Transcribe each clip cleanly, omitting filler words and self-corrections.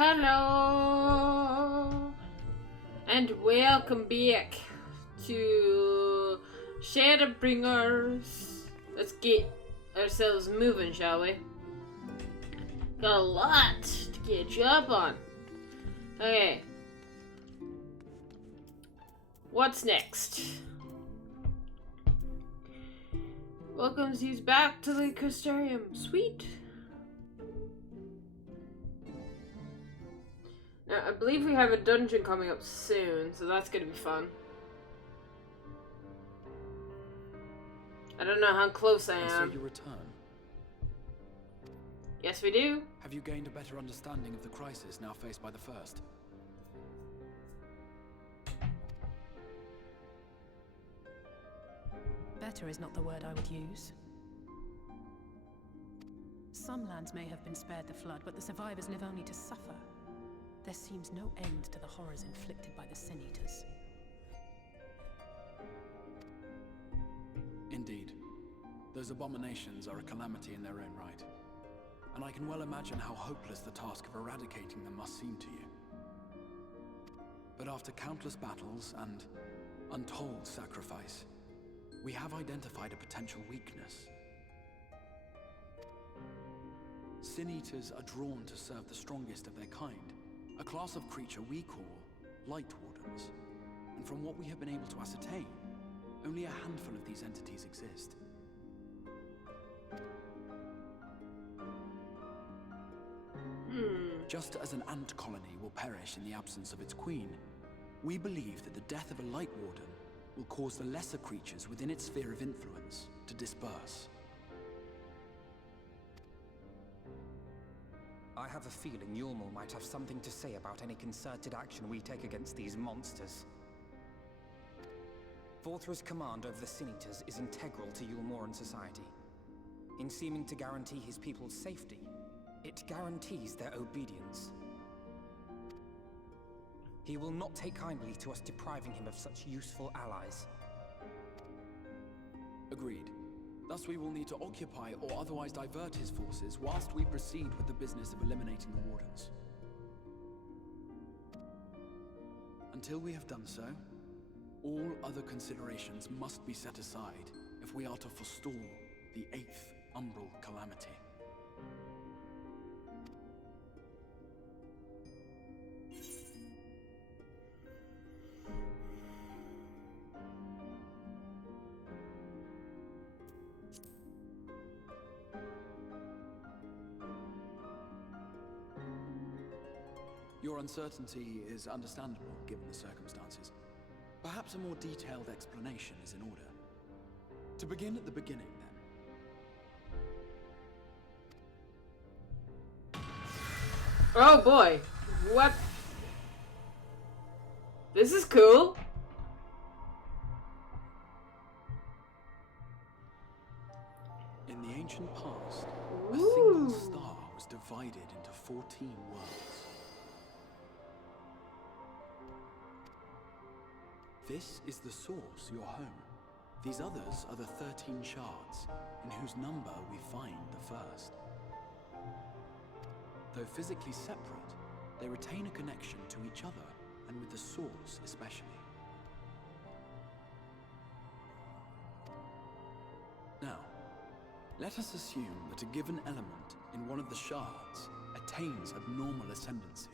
Hello and welcome back to Shadowbringers. Let's get ourselves moving, shall we? Got a lot to catch up on. Okay. What's next? Welcomes you back to the Crystarium. Sweet. Now, I believe we have a dungeon coming up soon, so that's going to be fun. I don't know how close I am. So you return? Yes, we do. Have you gained a better understanding of the crisis now faced by the First? Better is not the word I would use. Some lands may have been spared the flood, but the survivors live only to suffer. There seems no end to the horrors inflicted by the Sin Eaters. Indeed. Those abominations are a calamity in their own right. And I can well imagine how hopeless the task of eradicating them must seem to you. But after countless battles and untold sacrifice, we have identified a potential weakness. Sin Eaters are drawn to serve the strongest of their kind, a class of creature we call Light Wardens. And from what we have been able to ascertain, only a handful of these entities exist. Just as an ant colony will perish in the absence of its queen, we believe that the death of a Light Warden will cause the lesser creatures within its sphere of influence to disperse. I have a feeling Yulmul might have something to say about any concerted action we take against these monsters. Vorthra's command over the Sin Eaters is integral to Yulmoran society. In seeming to guarantee his people's safety, it guarantees their obedience. He will not take kindly to us depriving him of such useful allies. Agreed. Thus we will need to occupy or otherwise divert his forces whilst we proceed with the business of eliminating the Wardens. Until we have done so, all other considerations must be set aside if we are to forestall the 8th Umbral Calamity. Your uncertainty is understandable, given the circumstances. Perhaps a more detailed explanation is in order. To begin at the beginning, then. Oh boy. What? This is cool. In the ancient past, a Ooh. single star was divided into 14 worlds. This is the source, your home. These others are the 13 shards, in whose number we find the first. Though physically separate, they retain a connection to each other, and with the source especially. Now, let us assume that a given element in one of the shards attains abnormal ascendancy.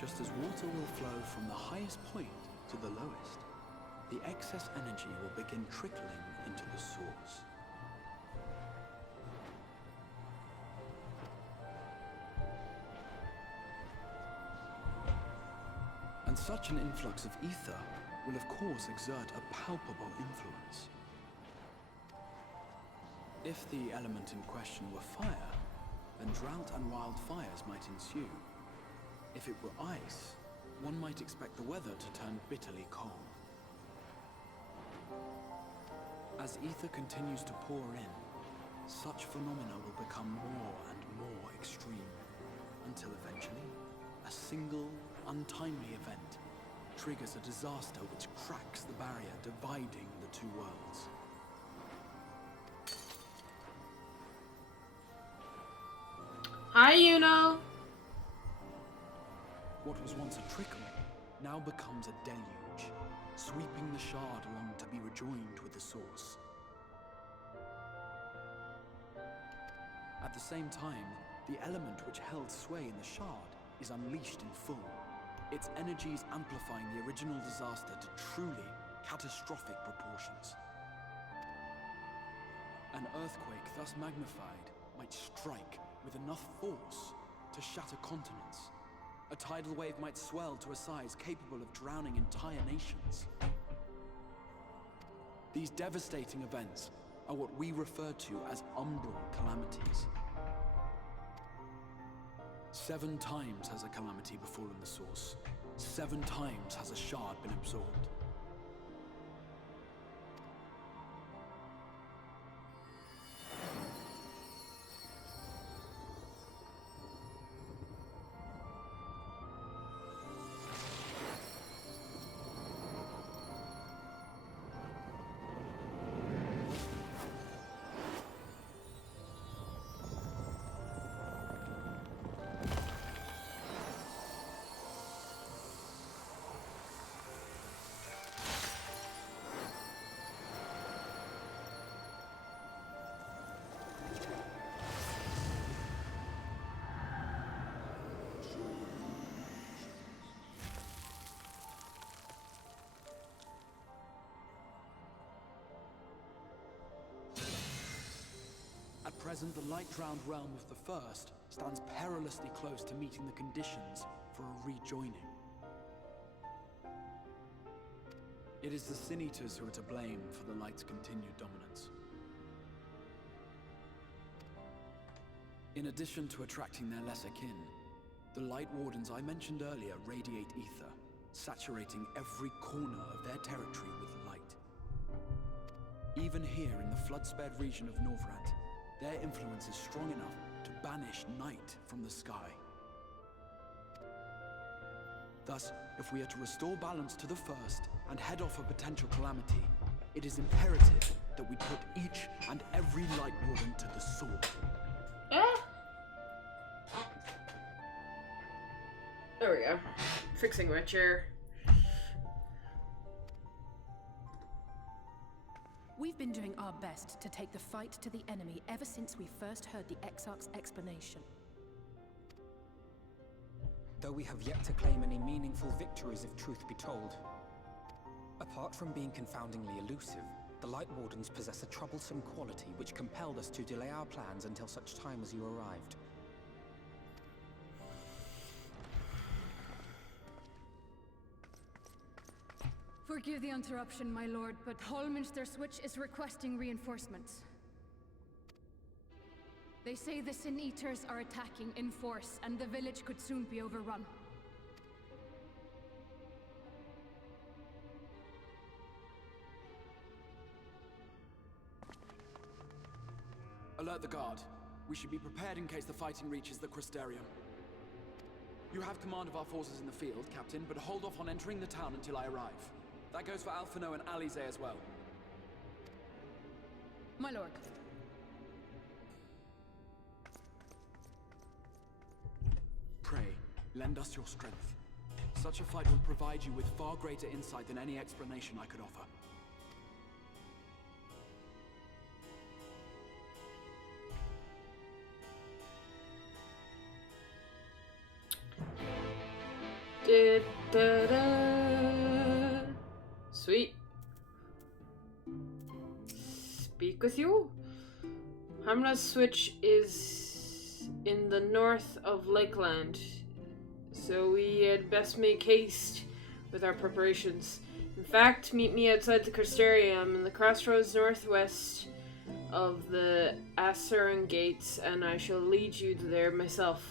Just as water will flow from the highest point to the lowest, the excess energy will begin trickling into the source. And such an influx of ether will of course exert a palpable influence. If the element in question were fire, then drought and wildfires might ensue. If it were ice, one might expect the weather to turn bitterly cold. As ether continues to pour in, such phenomena will become more and more extreme, until eventually, a single, untimely event triggers a disaster which cracks the barrier dividing the two worlds. Hi, you know. What was once a trickle now becomes a deluge, sweeping the shard along to be rejoined with the source. At the same time, the element which held sway in the shard is unleashed in full, its energies amplifying the original disaster to truly catastrophic proportions. An earthquake thus magnified might strike with enough force to shatter continents. A tidal wave might swell to a size capable of drowning entire nations. These devastating events are what we refer to as umbral calamities. 7 times has a calamity befallen the source. 7 times has a shard been absorbed. At present, the light-drowned realm of the First stands perilously close to meeting the conditions for a rejoining. It is the Sin Eaters who are to blame for the Light's continued dominance. In addition to attracting their lesser kin, the Light Wardens I mentioned earlier radiate ether, saturating every corner of their territory with light. Even here in the flood-spared region of Norvrant, their influence is strong enough to banish night from the sky. Thus, if we are to restore balance to the First and head off a potential calamity, it is imperative that we put each and every Light Warden to the sword. There we go. Fixing my chair. We've been doing our best to take the fight to the enemy ever since we first heard the Exarch's explanation. Though we have yet to claim any meaningful victories if truth be told. Apart from being confoundingly elusive, the Light Wardens possess a troublesome quality which compelled us to delay our plans until such time as you arrived. Forgive the interruption, my lord, but Hallminster Switch is requesting reinforcements. They say the Sin Eaters are attacking in force, and the village could soon be overrun. Alert the guard. We should be prepared in case the fighting reaches the Crystarium. You have command of our forces in the field, Captain, but hold off on entering the town until I arrive. That goes for Alphino and Alize as well. My lord. Pray, lend us your strength. Such a fight will provide you with far greater insight than any explanation I could offer. Sweet. Speak with you? Hamla's Switch is in the north of Lakeland, so we had best make haste with our preparations. In fact, meet me outside the Crystarium in the crossroads northwest of the Asuran Gates, and I shall lead you there myself.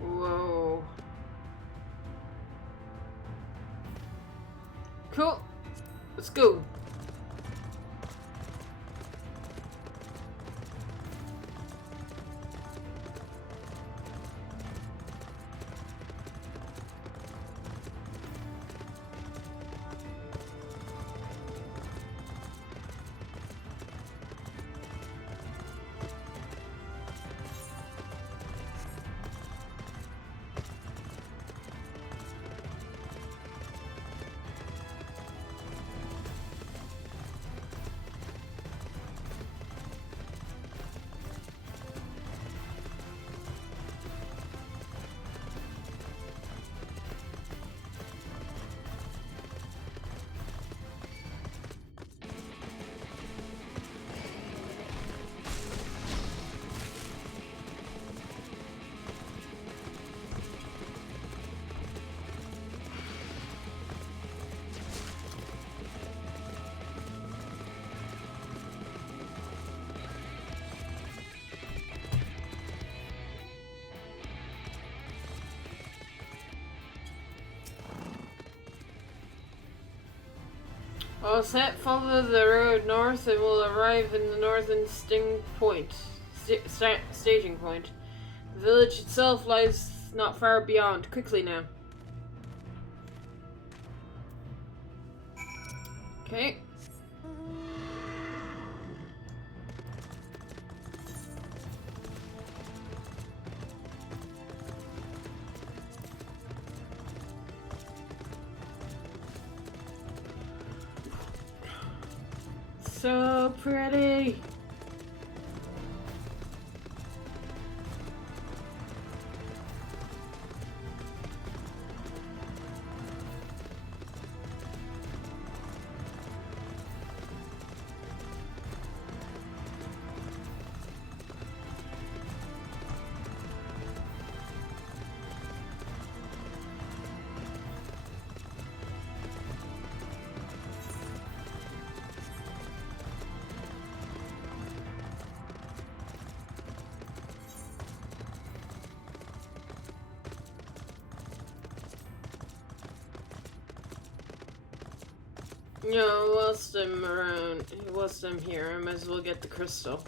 Whoa. Cool. Let's go. All set, follow the road north and will arrive in the northern staging point. The village itself lies not far beyond. Quickly now. Okay. So pretty. No, whilst I'm around, whilst I'm here, I might as well get the crystal.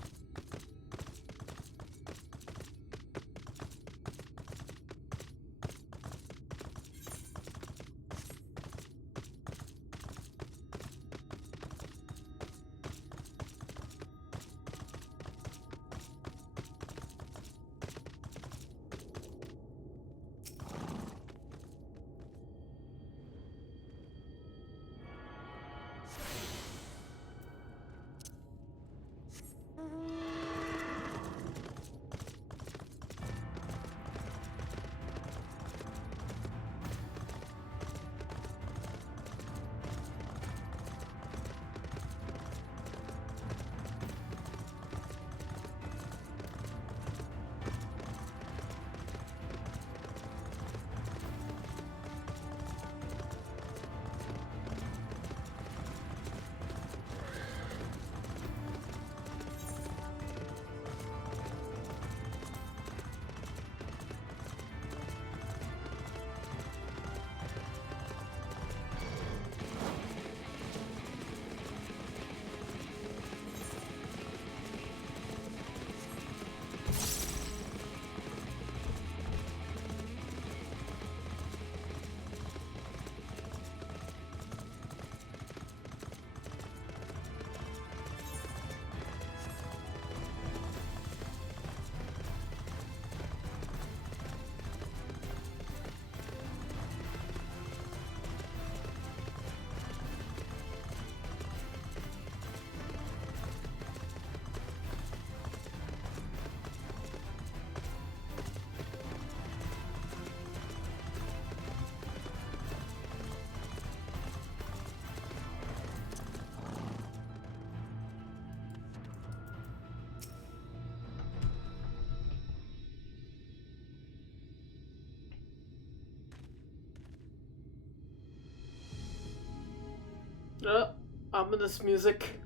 Oh, ominous music.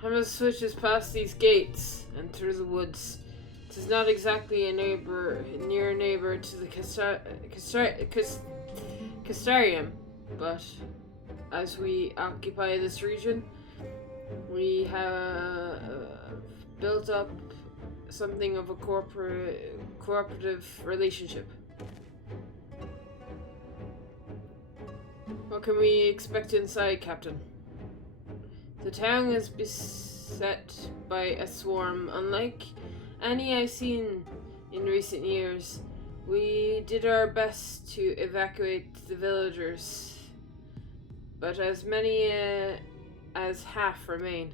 Hamlet switches past these gates and through the woods. It is not exactly a near neighbor to the Castarium, but as we occupy this region, we have built up something of a cooperative relationship. What can we expect inside, Captain? The town is beset by a swarm unlike any I've seen in recent years. We did our best to evacuate the villagers, but as many as half remain.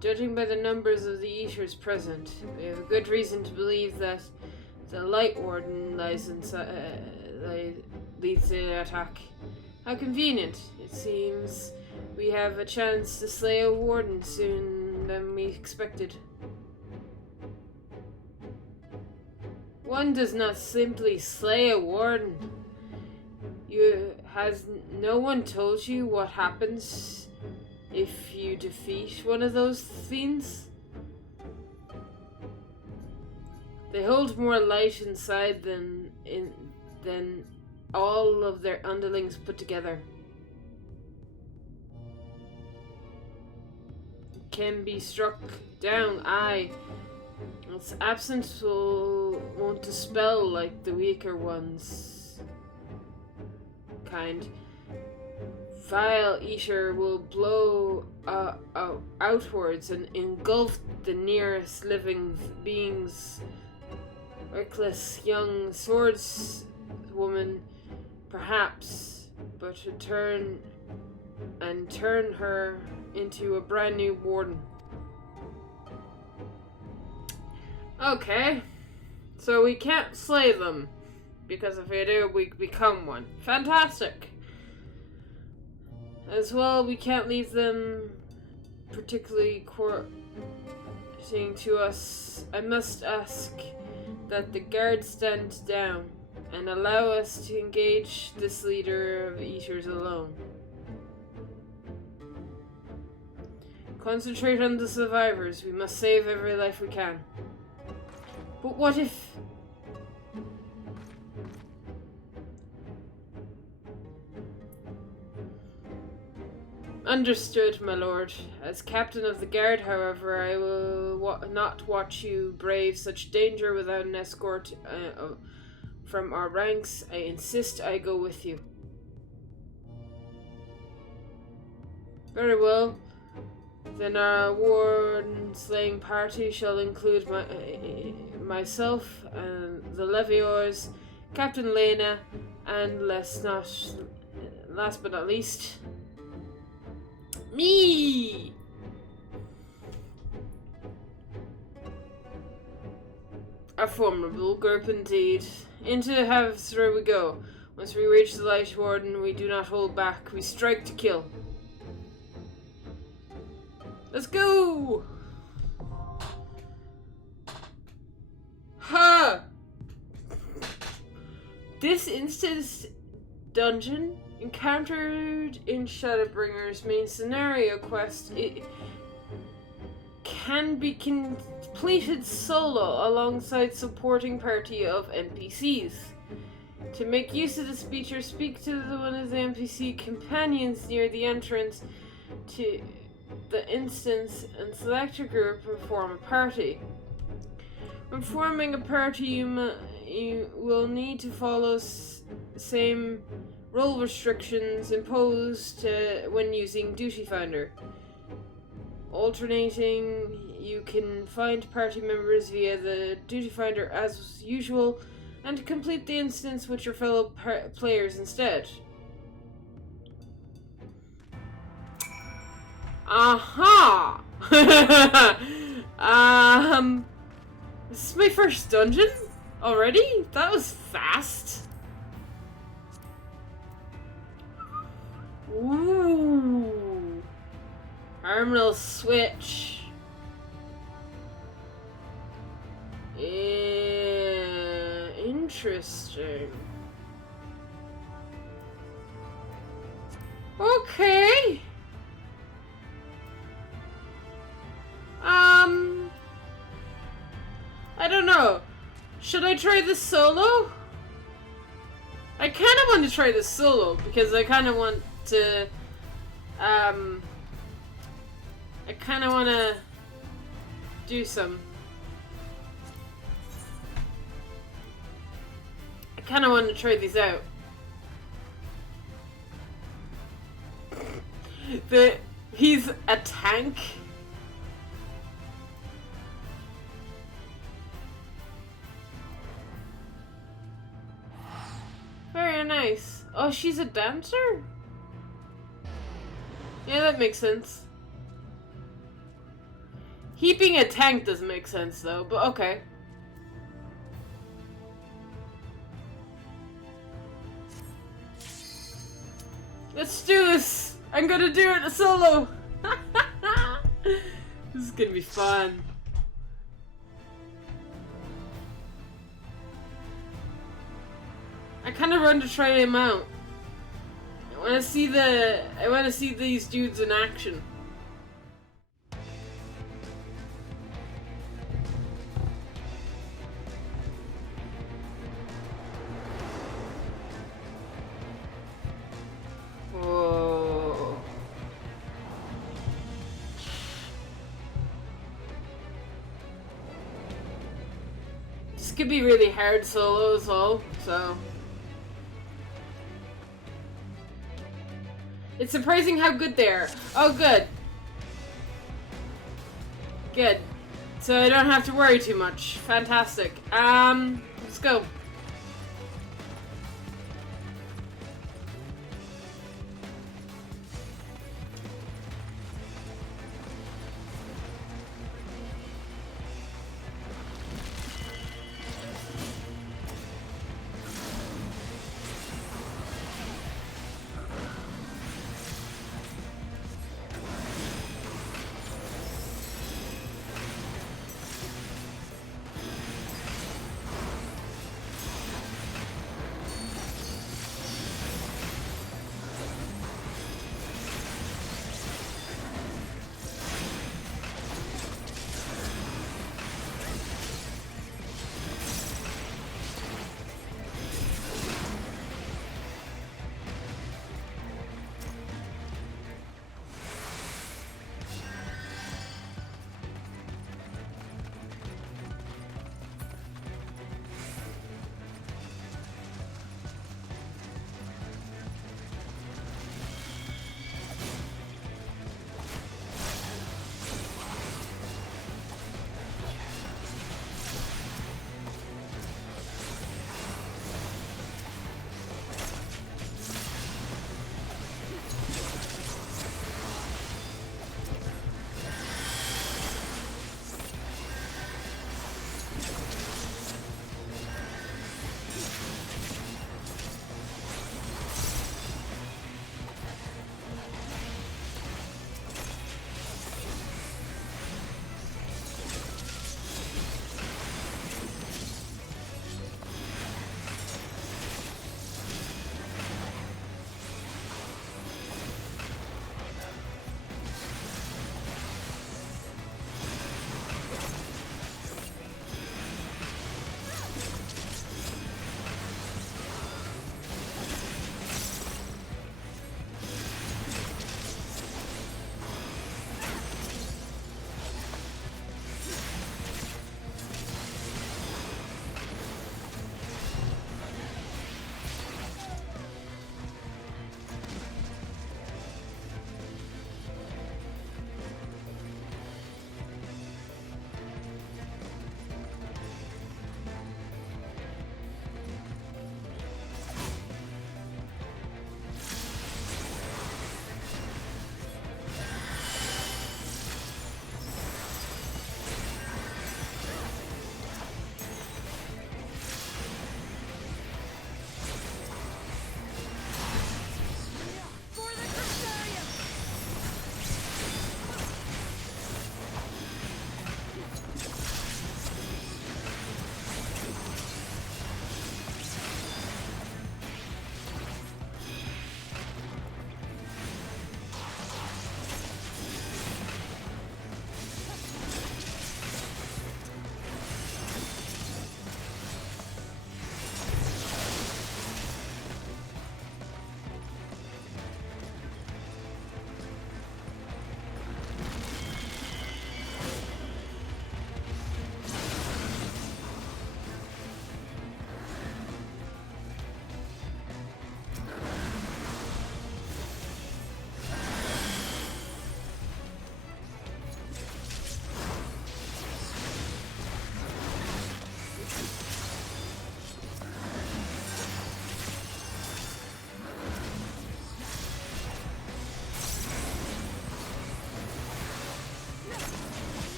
Judging by the numbers of the Eaters present, we have a good reason to believe that the Light Warden leads the attack. How convenient. It seems we have a chance to slay a warden sooner than we expected. One does not simply slay a warden. Has no one told you what happens if you defeat one of those fiends? They hold more light inside than all of their underlings put together. Can be struck down, aye. Its absence won't dispel like the weaker ones. Kind. Vile Eater will blow outwards and engulf the nearest living beings. Reckless young swordswoman, perhaps, but to turn her into a brand new warden. Okay, so we can't slay them, because if we do, we become one. Fantastic! As well, we can't leave them particularly courting to us. I must ask that the guard stand down and allow us to engage this leader of Eaters alone. Concentrate on the survivors. We must save every life we can. But what if... Understood, my lord. As captain of the guard, however, I will not watch you brave such danger without an escort from our ranks. I insist I go with you. Very well. Then our warden-slaying party shall include myself and the Leviors, Captain Lena, and last but not least, me! A formidable group indeed. Into Havsra we go. Once we reach the Light Warden, we do not hold back. We strike to kill. Let's go! Ha! This instance dungeon, encountered in Shadowbringers main scenario quest, it can be completed solo alongside supporting party of NPCs. To make use of this feature, speak to one of the NPC companions near the entrance to the instance and select a group and form a party. When forming a party, you will need to follow same role restrictions imposed when using Duty Finder. Alternating, you can find party members via the Duty Finder as usual, and to complete the instance with your fellow players instead. Aha! This is my first dungeon already? That was fast. Ooh. Terminal switch. Interesting. Okay. I don't know. Should I try this solo? I kind of want to try this solo because I kind of want to, I kind of want to do some. I kind of want to try these out. He's a tank. Very nice. Oh, she's a dancer? Yeah, that makes sense. He being a tank doesn't make sense though, but okay. Let's do this! I'm gonna do it solo! This is gonna be fun. I kind of run to try him out. I want to see these dudes in action. Whoa. This could be really hard solo as well, so. It's surprising how good they are. Oh, good. Good. So I don't have to worry too much. Fantastic. Let's go.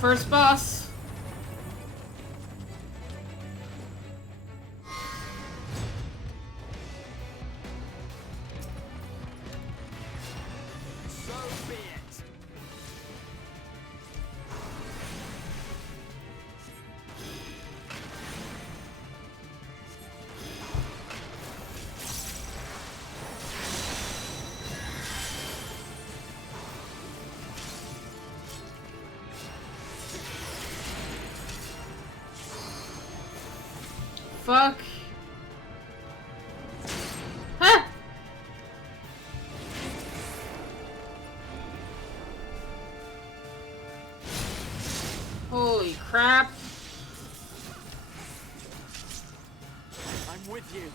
first boss. So be it. Fuck. Huh! Holy crap. I'm with you.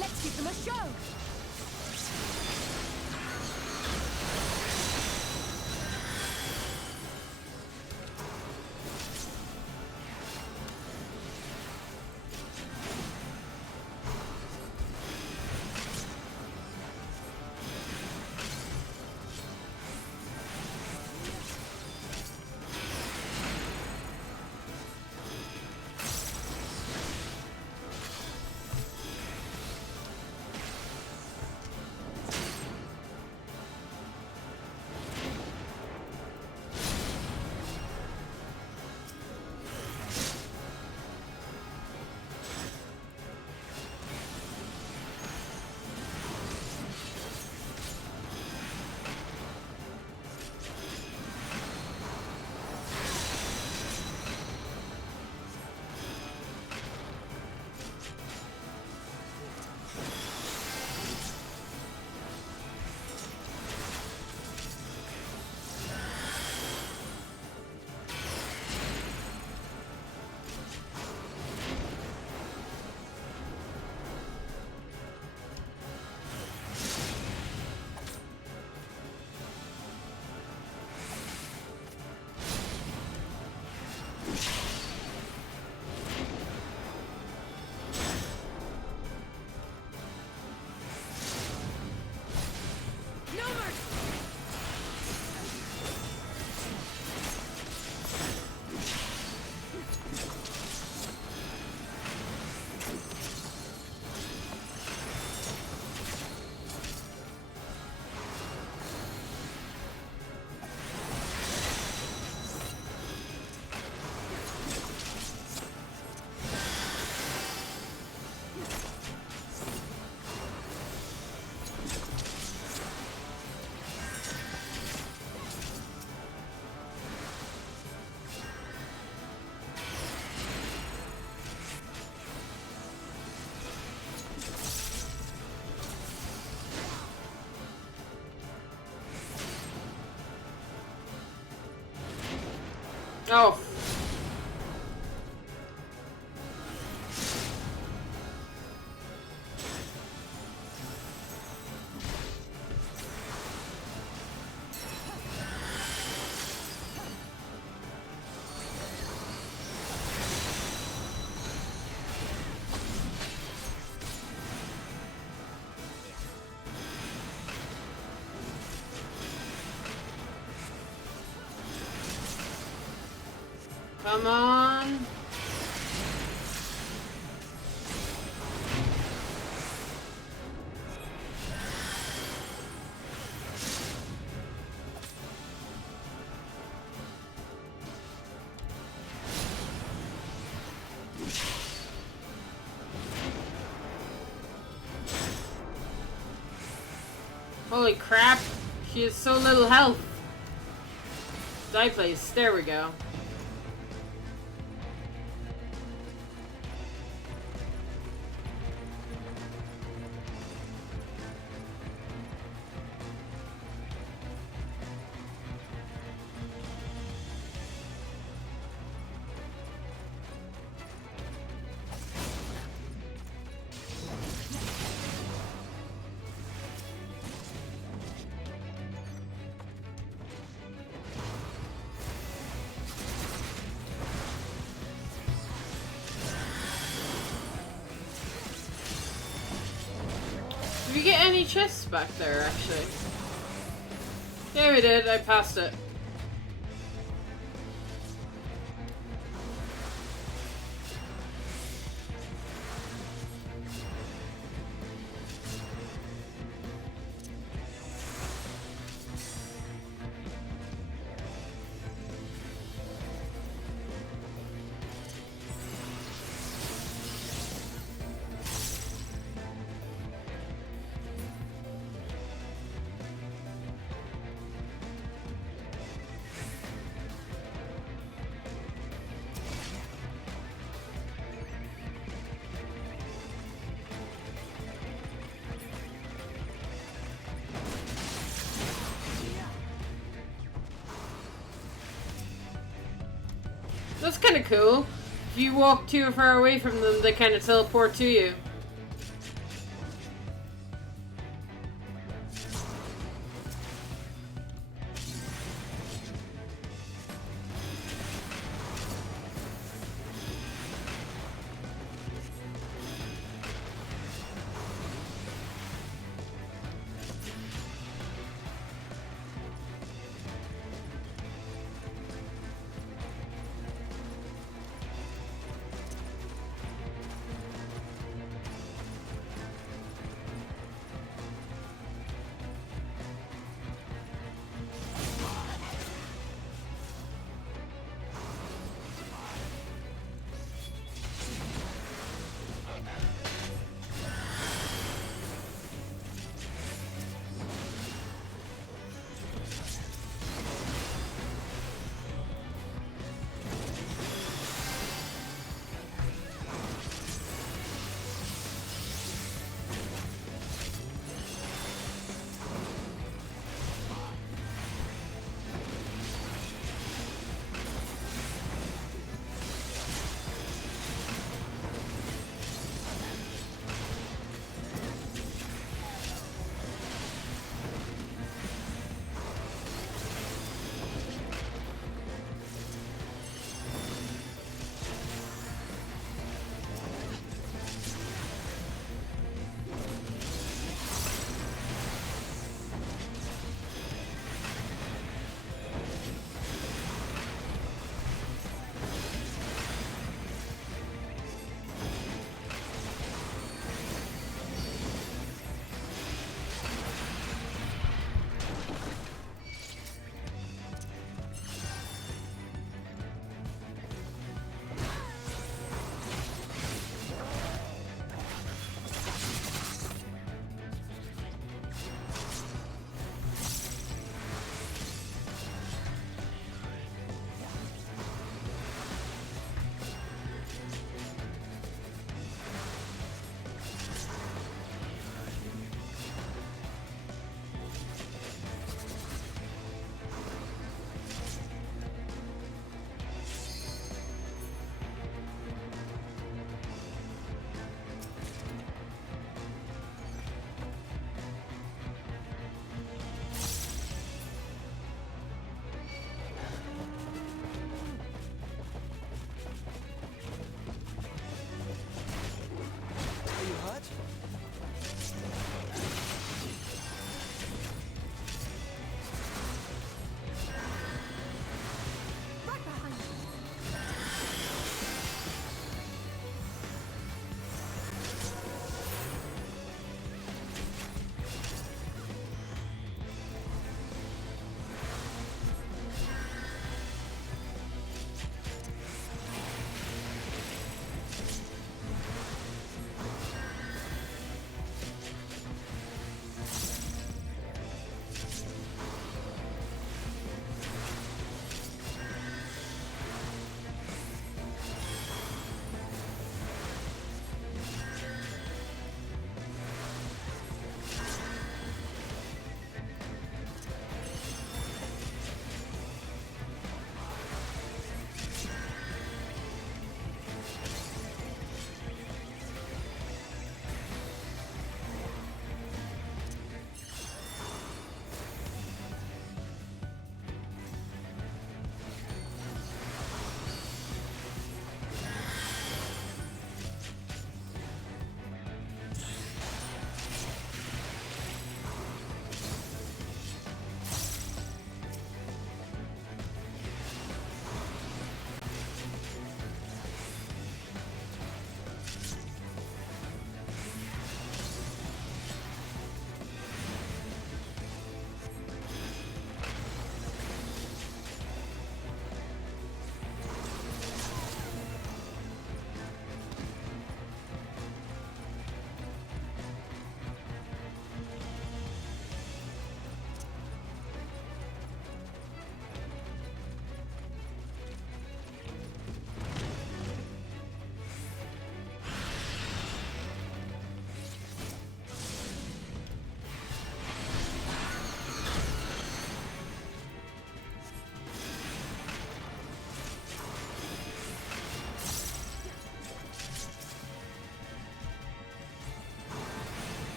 Let's give them a show! Oh. Come on. Holy crap. She has so little health. Die place. There we go. we get any chests back there, actually? Yeah, we did. I passed it. That's kind of cool. If you walk too far away from them, they kind of teleport to you.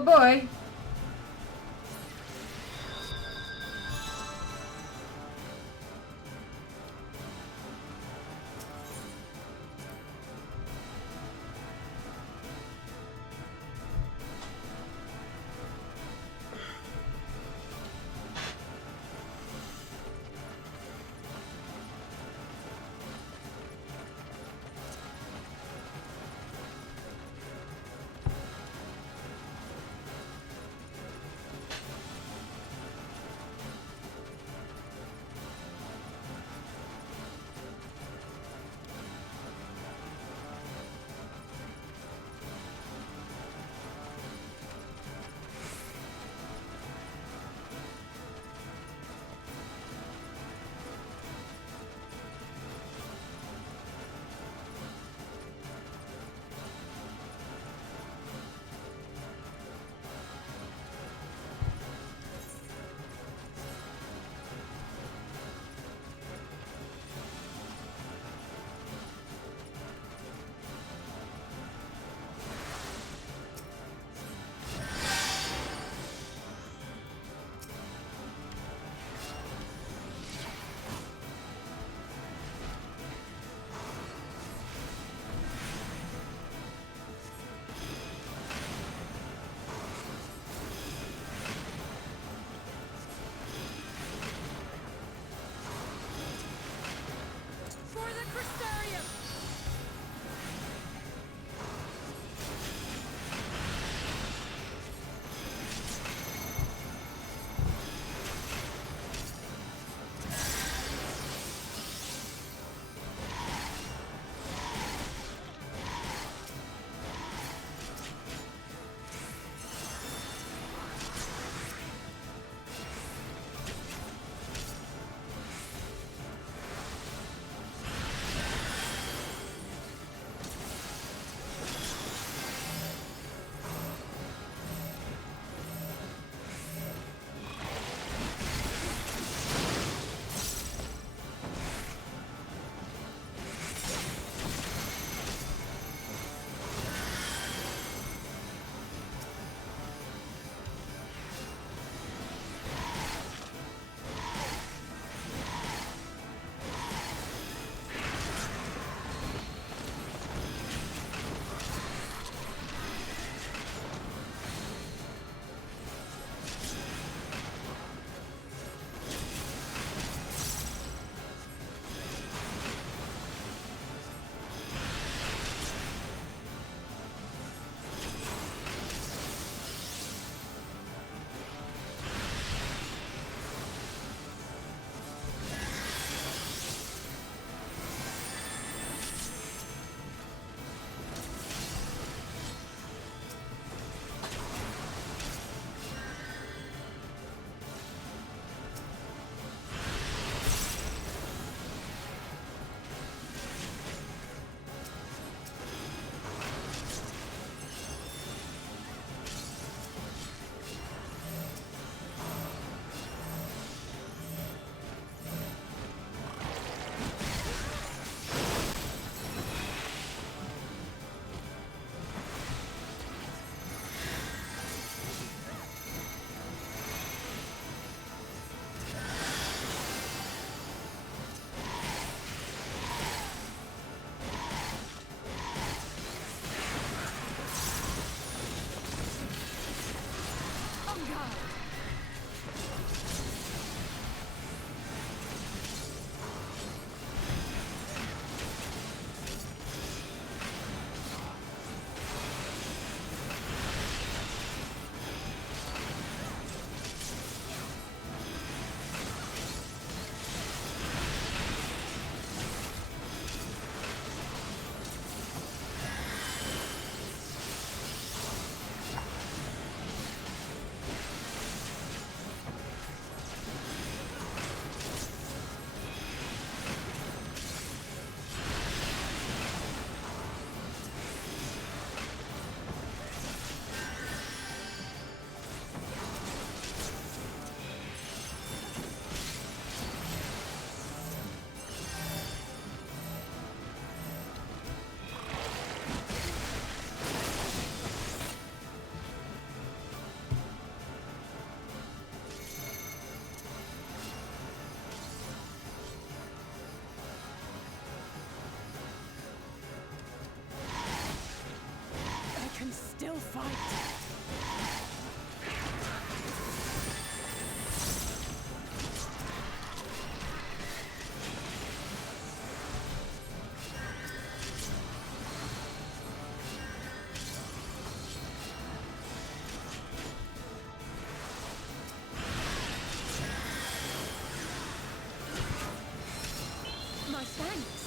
Oh boy. fight. My thanks.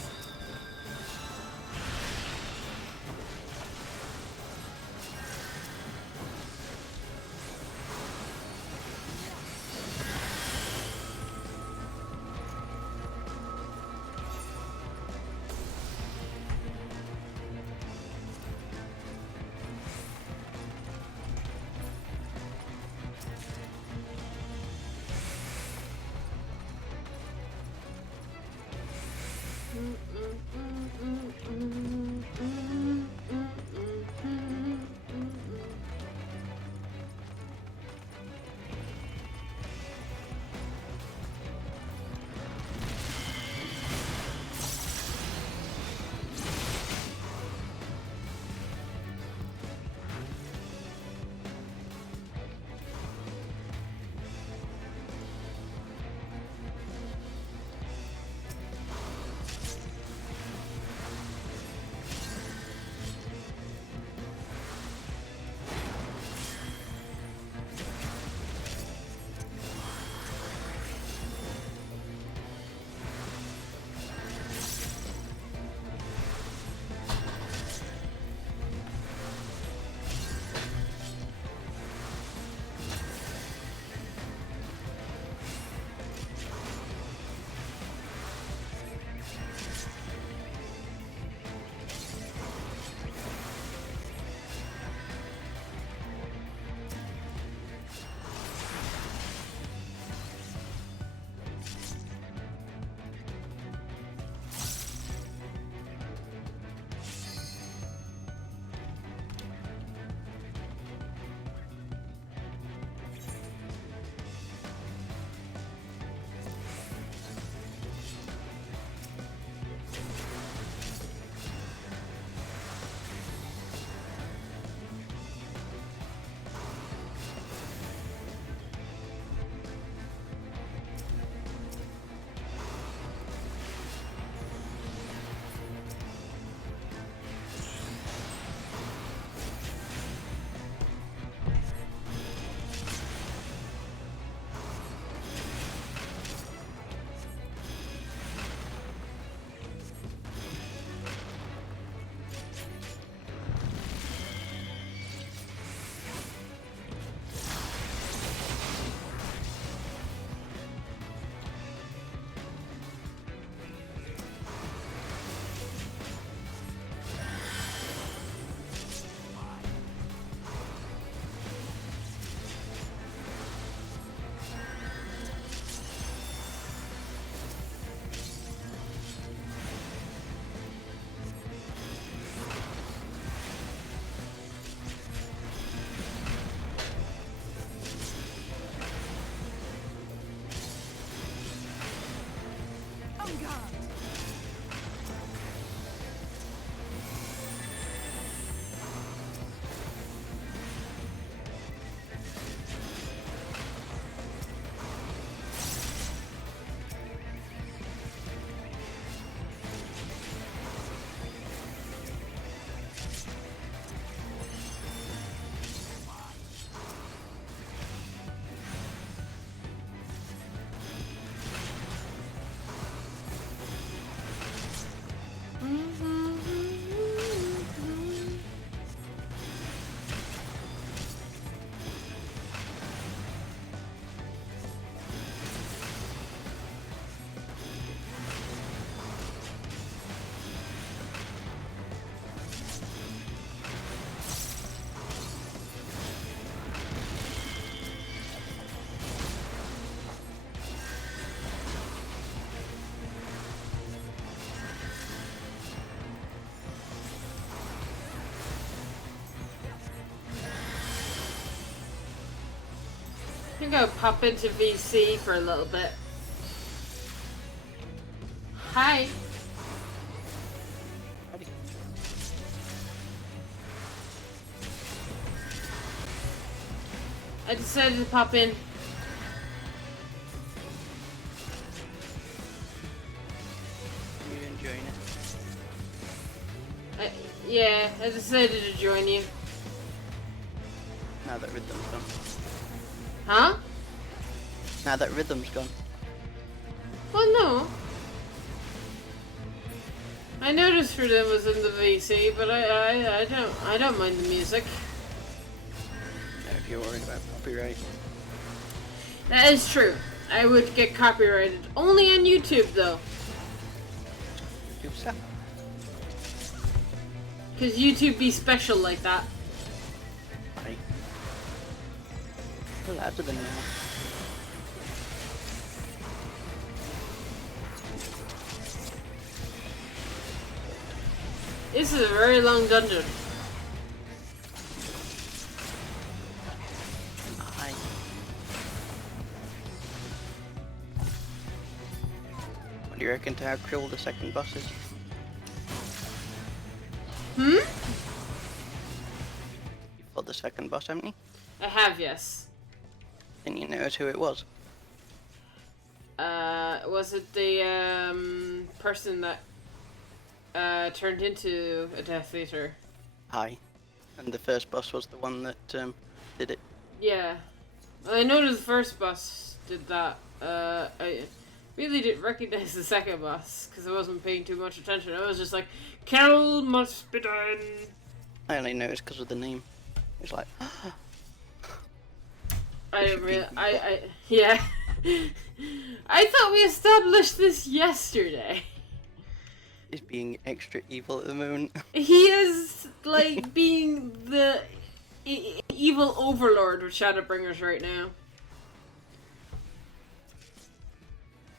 I think I'll pop into VC for a little bit. Hi. I decided to pop in. You enjoying it? Yeah, I decided to join you. Now that rhythm's gone. Huh? Now that rhythm's gone. Well, no. I noticed Rhythm was in the VC, but I don't mind the music. If you're worried about copyright. That is true. I would get copyrighted. Only on YouTube, though. Do so. Because YouTube be special like that. Right. Louder than now. This is a very long dungeon. Aye. What do you reckon to how cruel the second boss is? Hmm? You fought the second boss, haven't you? I have, yes. And you notice who it was? Was it the, person that, turned into a Death Eater? Aye. And the first boss was the one that did it. Yeah. Well, I noticed the first boss did that. I really didn't recognize the second boss, because I wasn't paying too much attention. I was just like, Carol must be done. I only noticed because of the name. It was like, I didn't really, yeah. I thought we established this yesterday. he's being extra evil at the moment. He is, like, being the evil overlord with Shadowbringers right now.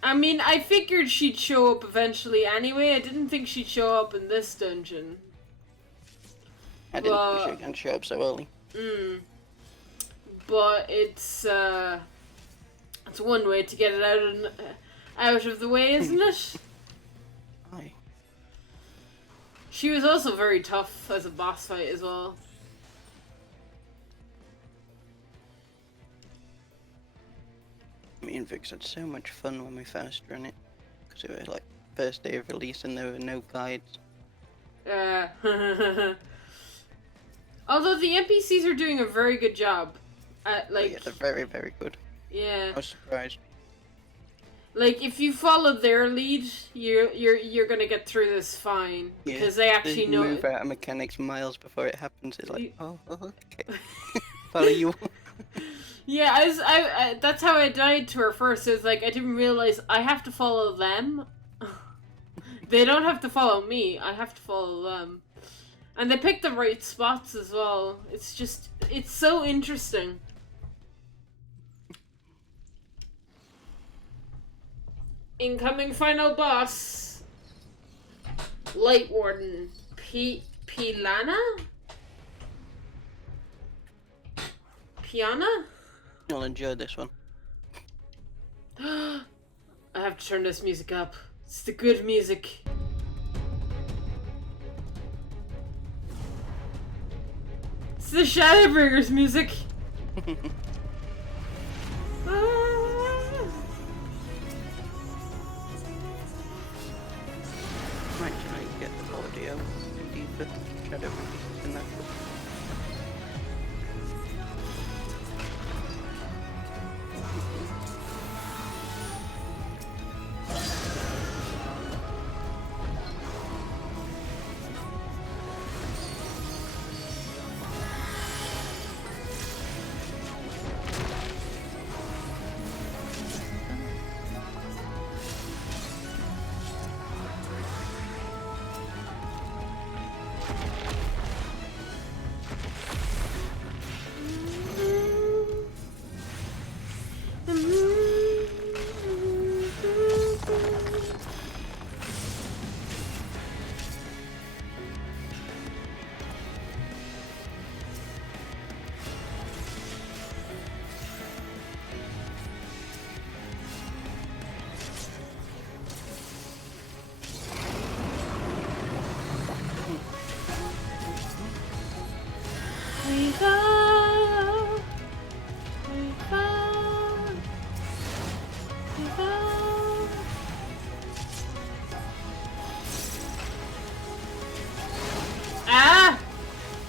I mean, I figured she'd show up eventually anyway. I didn't think she'd show up in this dungeon. I didn't think she was going to show up so early. But it's one way to get it out of the way, isn't it? Aye. She was also very tough as a boss fight as well. Me and Vix had so much fun when we first ran it. Because it was like first day of release and there were no guides. Although the NPCs are doing a very good job at, like... Yeah, they're very, very good. Yeah. I was surprised. Like, if you follow their lead, you're gonna get through this fine. Yeah, Because they actually they know... move out of mechanics miles before it happens. It's like, oh, okay. Follow you. Yeah, I that's how I died to her first. It was like, I didn't realize I have to follow them. They don't have to follow me, I have to follow them. And they pick the right spots as well. It's just, it's so interesting. Incoming final boss. Light Warden. Pilana? Piana? You'll enjoy this one. I have to turn this music up. It's the good music. It's the Shadowbringers music. Might try and get the audio deeper. Shadowbringers in that book.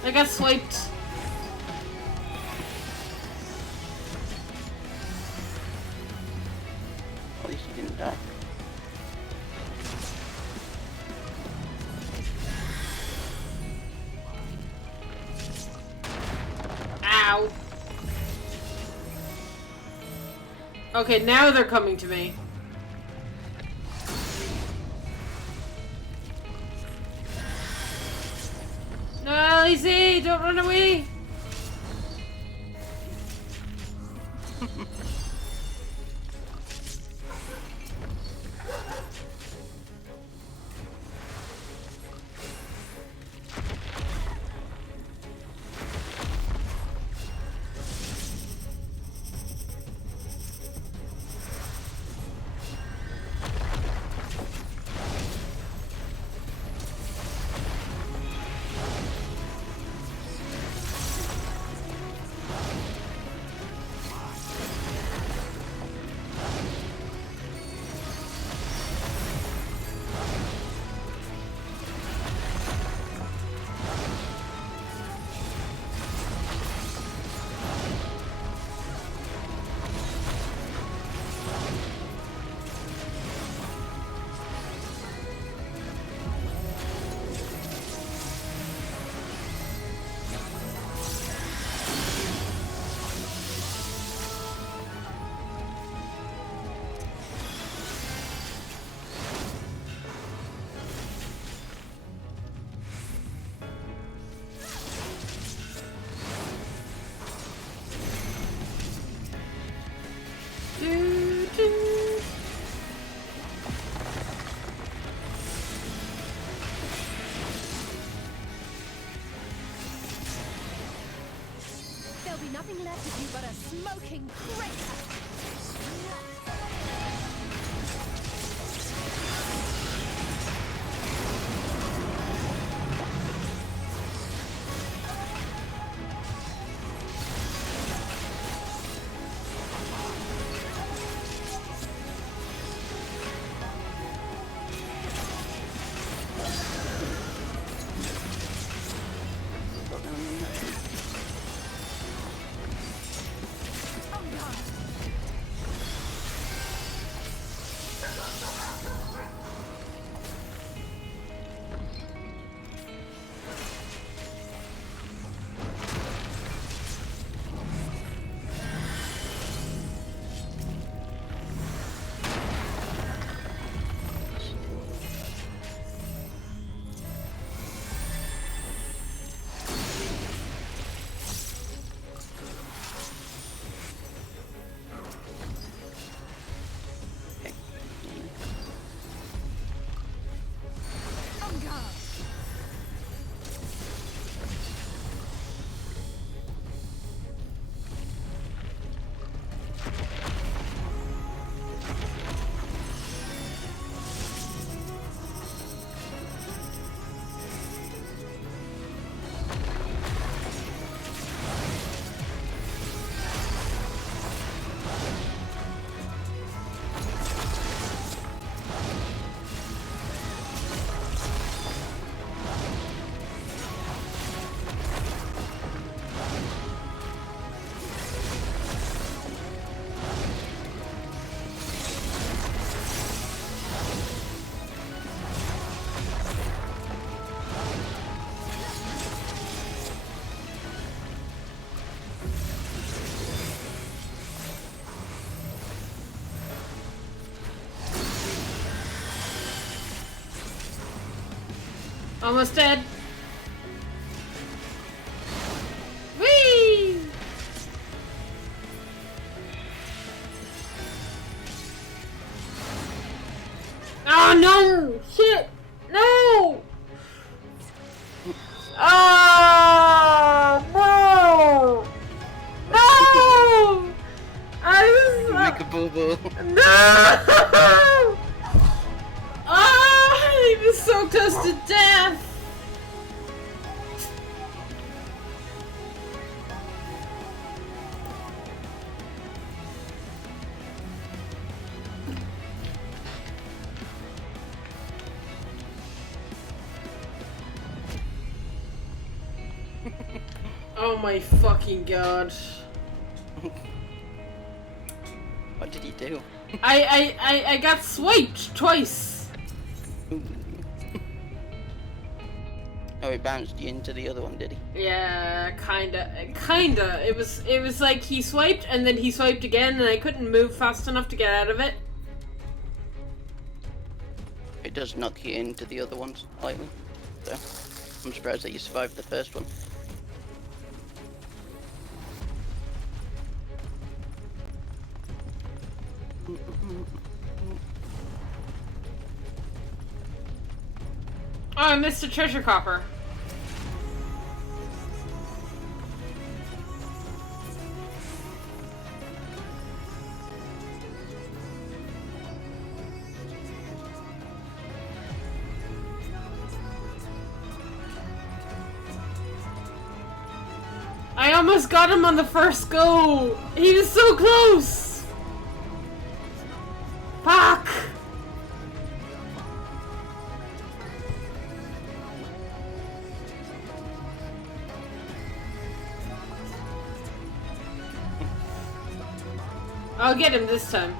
I got swiped. At least you didn't die. Ow. Okay, now they're coming to me. No, Lizzie, don't run away. There'll be nothing left of you but a smoking crater. Almost dead. Whee! Oh no! Shit! No! Oh no! No! I was Make a boo boo. no! Oh, he was so close to death. Oh my fucking god. What did he do? I got swiped twice. Oh, he bounced you into the other one, did he? Yeah, kinda. It was like he swiped and then he swiped again, and I couldn't move fast enough to get out of it. It does knock you into the other ones slightly. So I'm surprised that you survived the first one. Oh, I missed a treasure copper. I almost got him on the first go. He was so close. Fuck. I'll get him this time.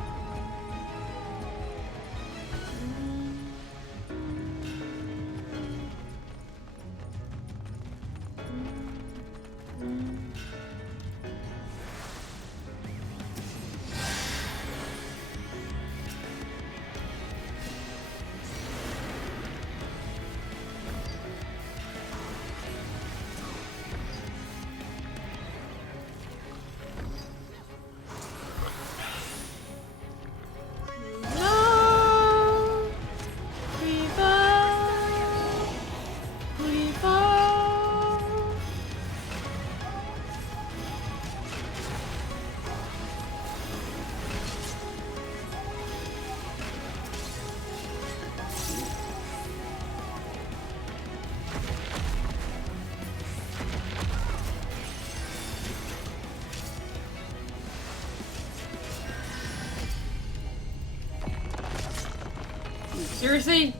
Seriously?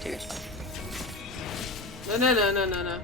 Seriously. No.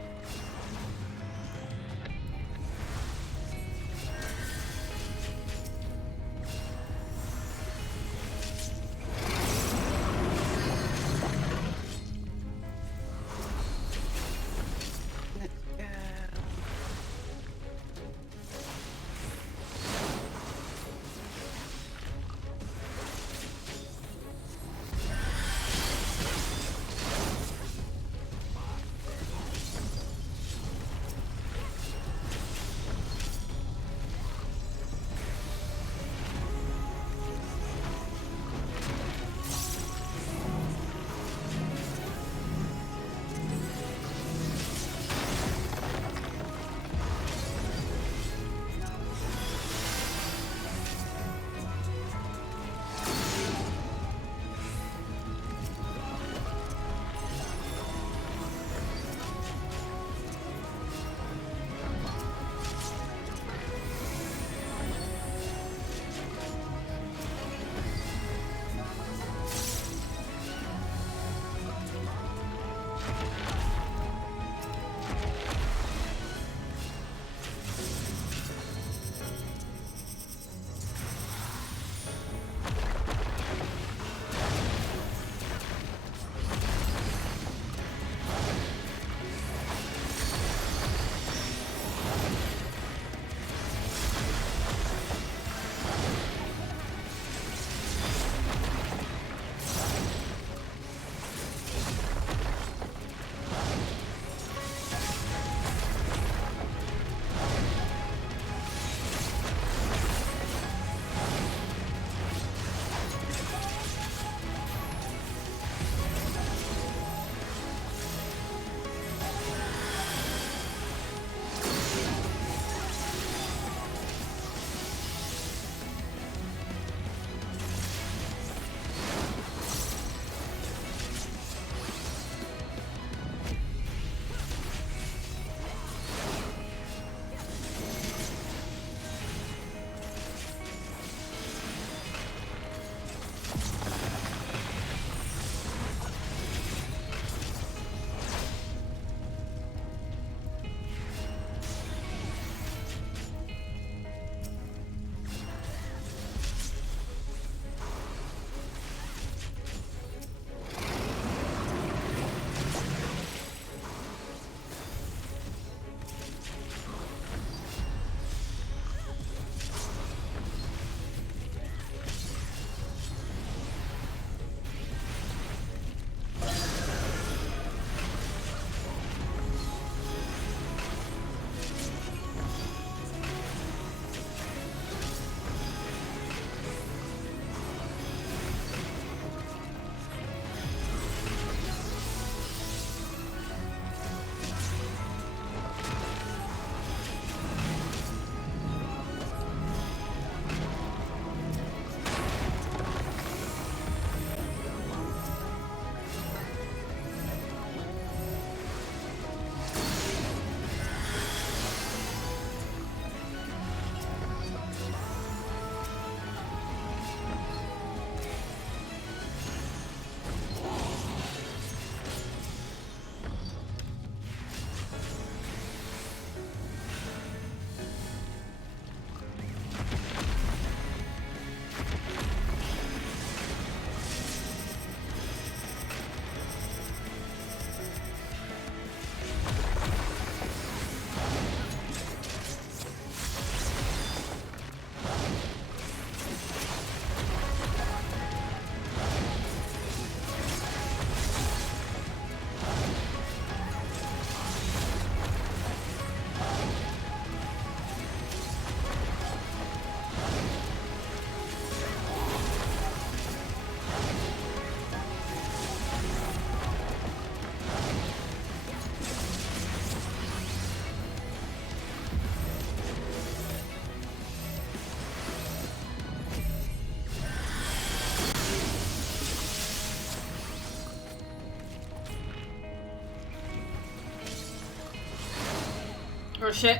Oh shit.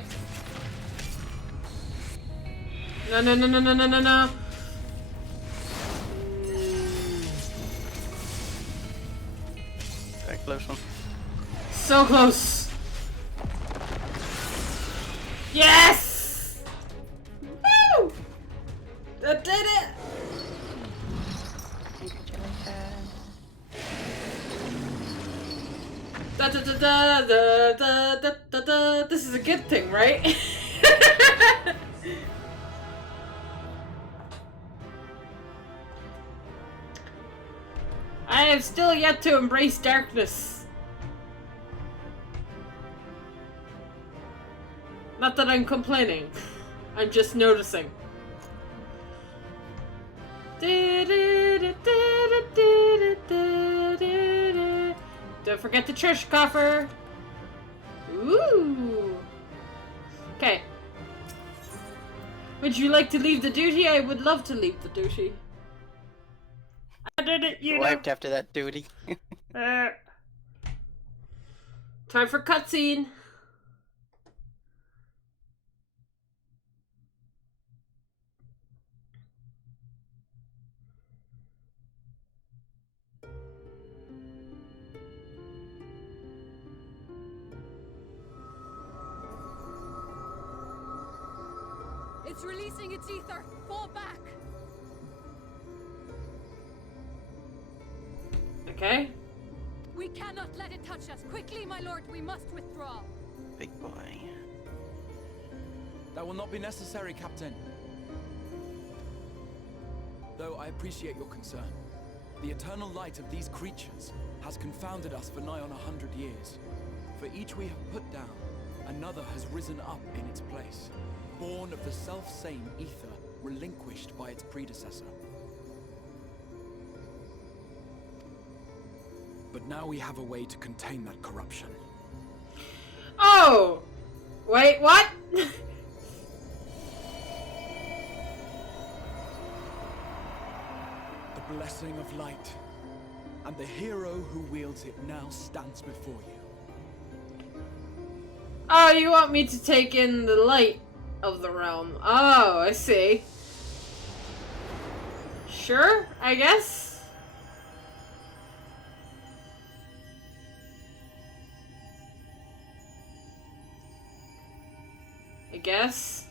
No, no, no, no, no, no, no, no. Very close one. So close. Yes! Woo! That did it! Da, da, da, da, da, da, da, da, da. This is a good thing, right? I have still yet to embrace darkness. Not that I'm complaining. I'm just noticing. Don't forget the treasure coffer. Ooh. Okay. Would you like to leave the duty? I would love to leave the duty. I did it, you know. Wiped after that duty. Time for cutscene. It's releasing its ether. Fall back. Okay. We cannot let it touch us. Quickly, my lord, we must withdraw. Big boy. That will not be necessary, Captain. Though I appreciate your concern. The eternal light of these creatures has confounded us for nigh on 100 years. For each we have put down, another has risen up in its place, born of the self-same ether relinquished by its predecessor. But now we have a way to contain that corruption. Oh! Wait, what? The blessing of light, and the hero who wields it now stands before you. Oh, you want me to take in the light of the realm. Oh, I see. Sure, I guess. I guess.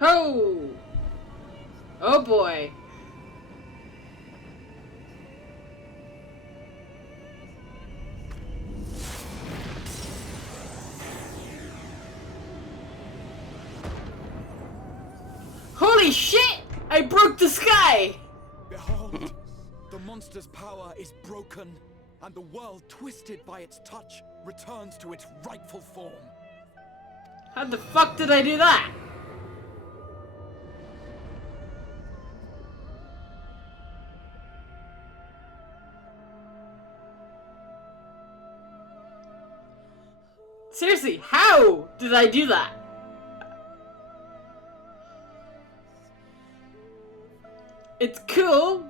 Ho! Oh boy. Holy shit! I broke the sky! Behold, the monster's power is broken, and the world twisted by its touch returns to its rightful form. How the fuck did I do that? Seriously, how did I do that? It's cool.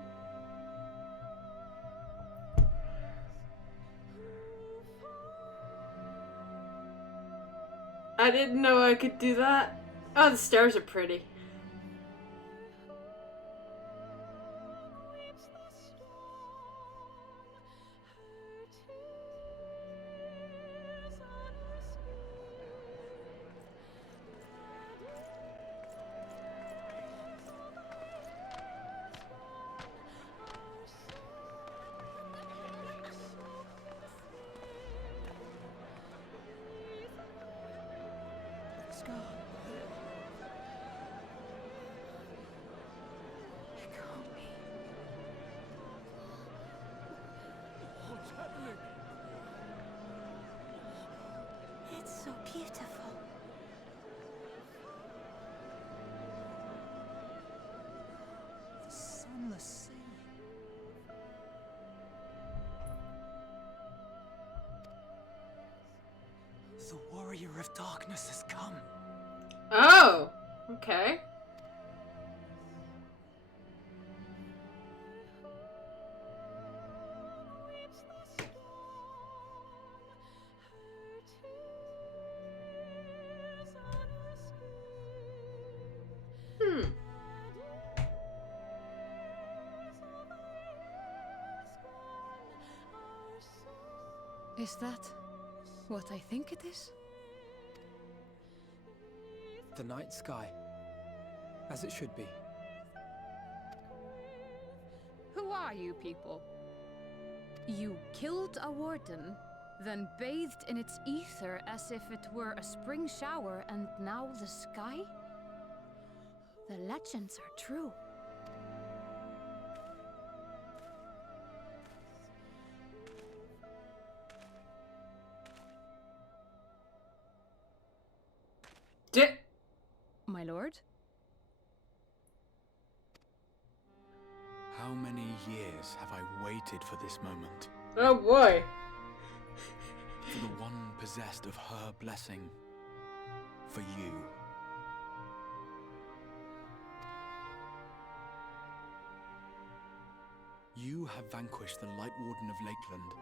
I didn't know I could do that. Oh, the stars are pretty. beautiful. The sunless sea. The warrior of darkness has come. Oh, okay. Hmm. Is that what I think it is? The night sky. As it should be. Who are you people? You killed a warden, then bathed in its ether as if it were a spring shower, and now the sky? The legends are true. My lord? How many years have I waited for this moment? Oh boy. For the one possessed of her blessing. For you. You have vanquished the Light Warden of Lakeland,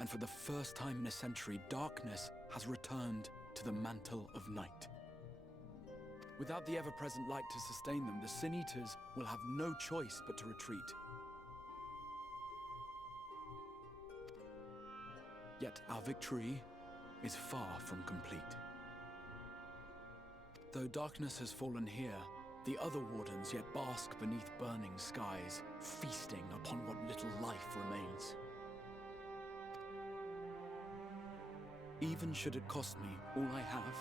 and for the first time in a century, darkness has returned to the mantle of night. Without the ever-present light to sustain them, the Sin Eaters will have no choice but to retreat. Yet our victory is far from complete. Though darkness has fallen here, the other wardens yet bask beneath burning skies, feasting upon what little life remains. Even should it cost me all I have,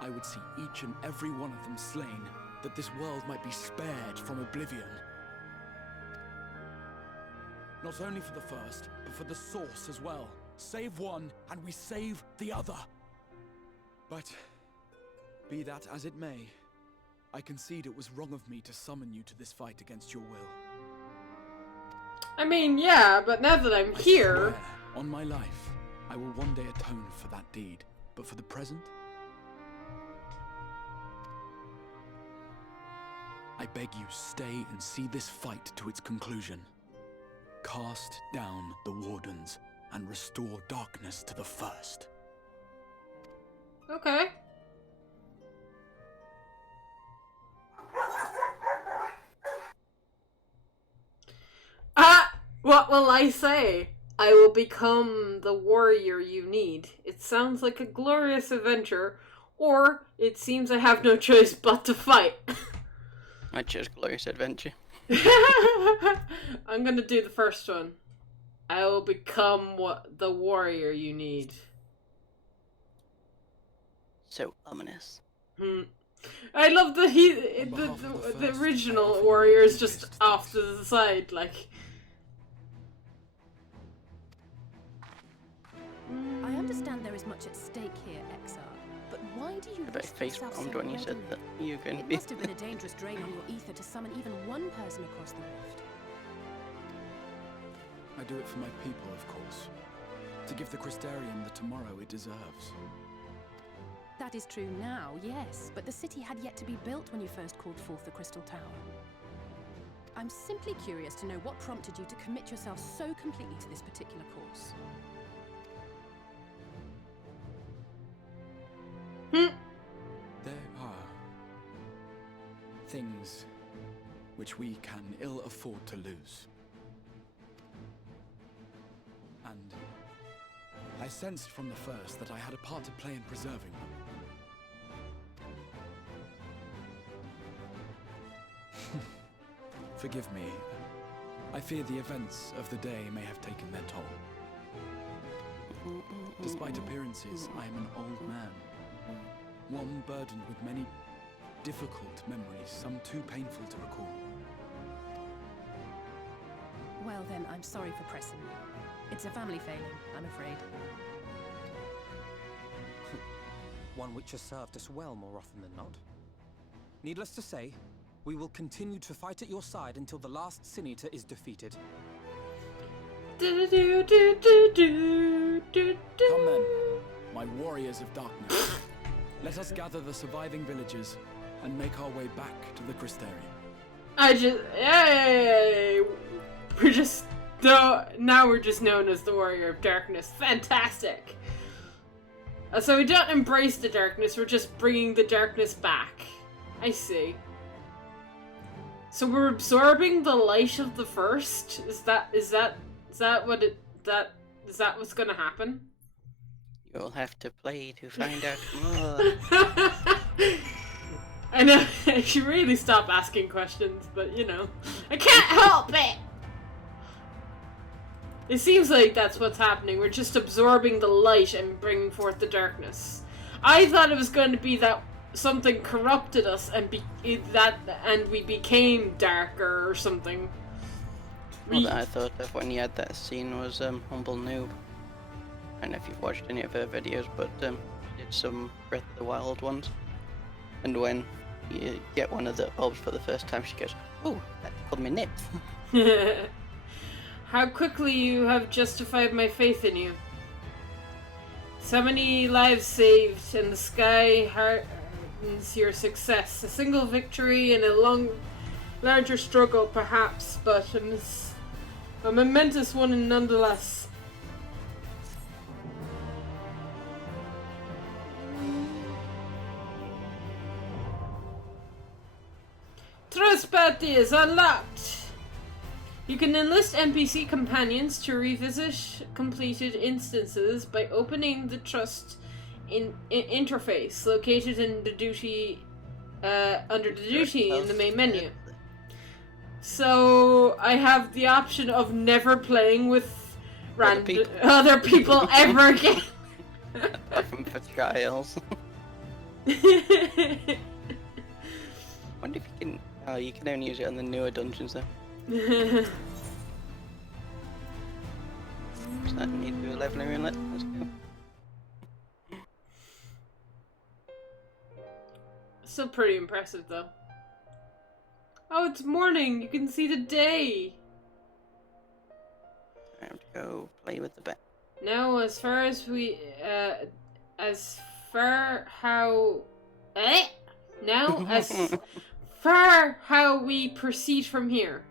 I would see each and every one of them slain, that this world might be spared from oblivion. Not only for the first, but for the source as well. Save one, and we save the other. But, be that as it may, I concede it was wrong of me to summon you to this fight against your will. I mean, yeah, but now that I'm here... I swear, on my life, I will one day atone for that deed. But for the present, I beg you, stay and see this fight to its conclusion. Cast down the wardens and restore darkness to the first. Okay. What will I say? I will become the warrior you need. It sounds like a glorious adventure, or it seems I have no choice but to fight. I chose glorious adventure. I'm gonna do the first one. I will become the warrior you need. So ominous. I love that the original warrior is just off to the side, like. I understand there is much at stake here, XR, but why do you I bet risk face yourself bombed so when you said readily? that you were going to It be. must have been a dangerous drain on your ether to summon even one person across the rift. I do it for my people, of course. To give the Crystarium the tomorrow it deserves. That is true now, yes, but the city had yet to be built when you first called forth the Crystal Tower. I'm simply curious to know what prompted you to commit yourself so completely to this particular course. There are things which we can ill afford to lose. And I sensed from the first that I had a part to play in preserving them. Forgive me. I fear the events of the day may have taken their toll. Despite appearances, I am an old man. One burdened with many difficult memories, some too painful to recall. Well then, I'm sorry for pressing you. It's a family failing, I'm afraid. one which has served us well more often than not. Needless to say, we will continue to fight at your side until the last Sin-Eater is defeated. Come then, my warriors of darkness. Let us gather the surviving villagers and make our way back to the Crystarium. Now we're just known as the Warrior of Darkness. Fantastic! So we don't embrace the darkness, we're just bringing the darkness back. I see. So we're absorbing the light of the first? Is that what's gonna happen? You'll have to play to find out more. I know, I should really stop asking questions, but you know, I can't help it! It seems like that's what's happening. We're just absorbing the light and bringing forth the darkness. I thought it was going to be that something corrupted us and we became darker or something. All that I thought of when you had that scene was Humble Noob. I don't know if you've watched any of her videos, but she did some Breath of the Wild ones. And when you get one of the bulbs for the first time, she goes, "Oh, that tickled my nips." How quickly you have justified my faith in you. So many lives saved, and the sky hardens your success. A single victory in a larger struggle, perhaps, but a momentous one nonetheless. Trust Party is unlocked! You can enlist NPC companions to revisit completed instances by opening the Trust interface located in the duty under the duty in the main menu. So I have the option of never playing with other people ever again. Apart from for trials. Wonder if you can. Oh, you can only use it on the newer dungeons though. Does that need to be a leveling roulette? Let's go. Still pretty impressive though. Oh, it's morning! You can see the day! I have to go play with the bat. Now, as far how we proceed from here.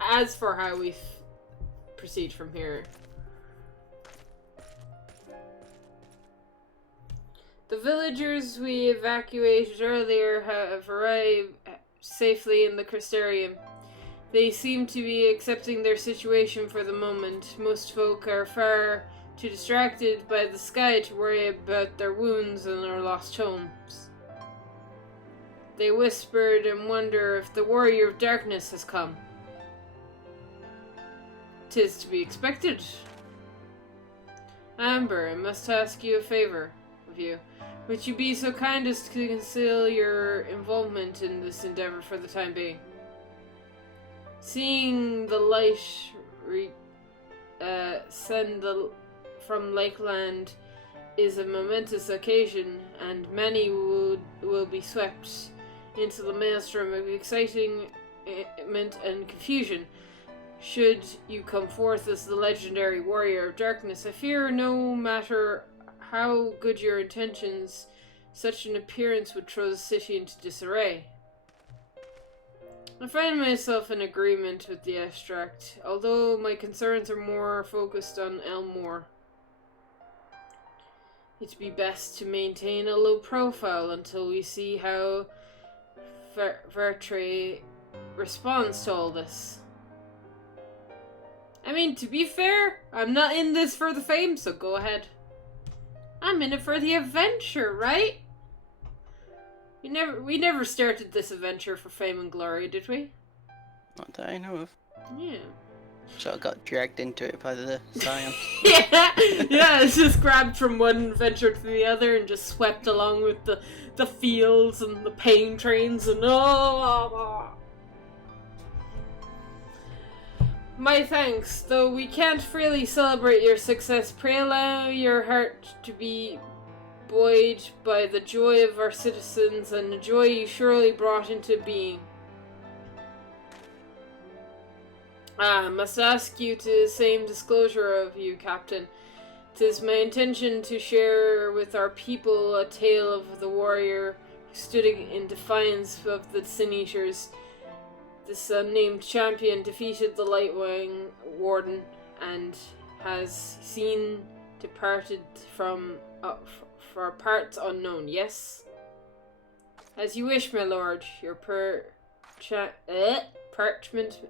As for how we proceed from here. The villagers we evacuated earlier have arrived safely in the Crystarium. They seem to be accepting their situation for the moment. Most folk are far too distracted by the sky to worry about their wounds and their lost homes. They whispered and wonder if the Warrior of Darkness has come. 'Tis to be expected. Amber, I must ask you a favor of you. Would you be so kind as to conceal your involvement in this endeavor for the time being? Seeing the light from Lakeland is a momentous occasion, and many will be swept into the maelstrom of excitement and confusion. Should you come forth as the legendary Warrior of Darkness, I fear no matter how good your intentions, such an appearance would throw the city into disarray. I find myself in agreement with the abstract, although my concerns are more focused on Elmore. It'd be best to maintain a low profile until we see how Vertre responds to all this. I mean, to be fair, I'm not in this for the fame, so go ahead. I'm in it for the adventure, right? We never started this adventure for fame and glory, did we? Not that I know of. Yeah. So I got dragged into it by the science. Yeah, it's just grabbed from one adventure to the other and just swept along with the fields and the pain trains and My thanks, though we can't freely celebrate your success. Pray allow your heart to be buoyed by the joy of our citizens and the joy you surely brought into being. I must ask you to the same disclosure of you, Captain. 'Tis my intention to share with our people a tale of the warrior who stood in defiance of the Sin Eaters. This unnamed champion defeated the Lightwing Warden and has seen departed from for parts unknown. Yes, as you wish, my lord. Your parchment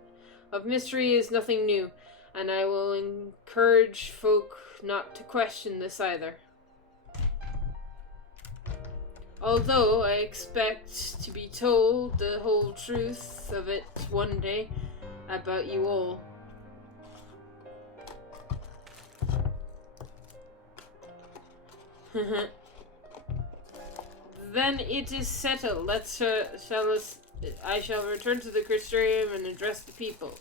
of mystery is nothing new, and I will encourage folk not to question this either. Although I expect to be told the whole truth of it one day about you all. Then it is settled. I shall return to the Crystarium and address the people.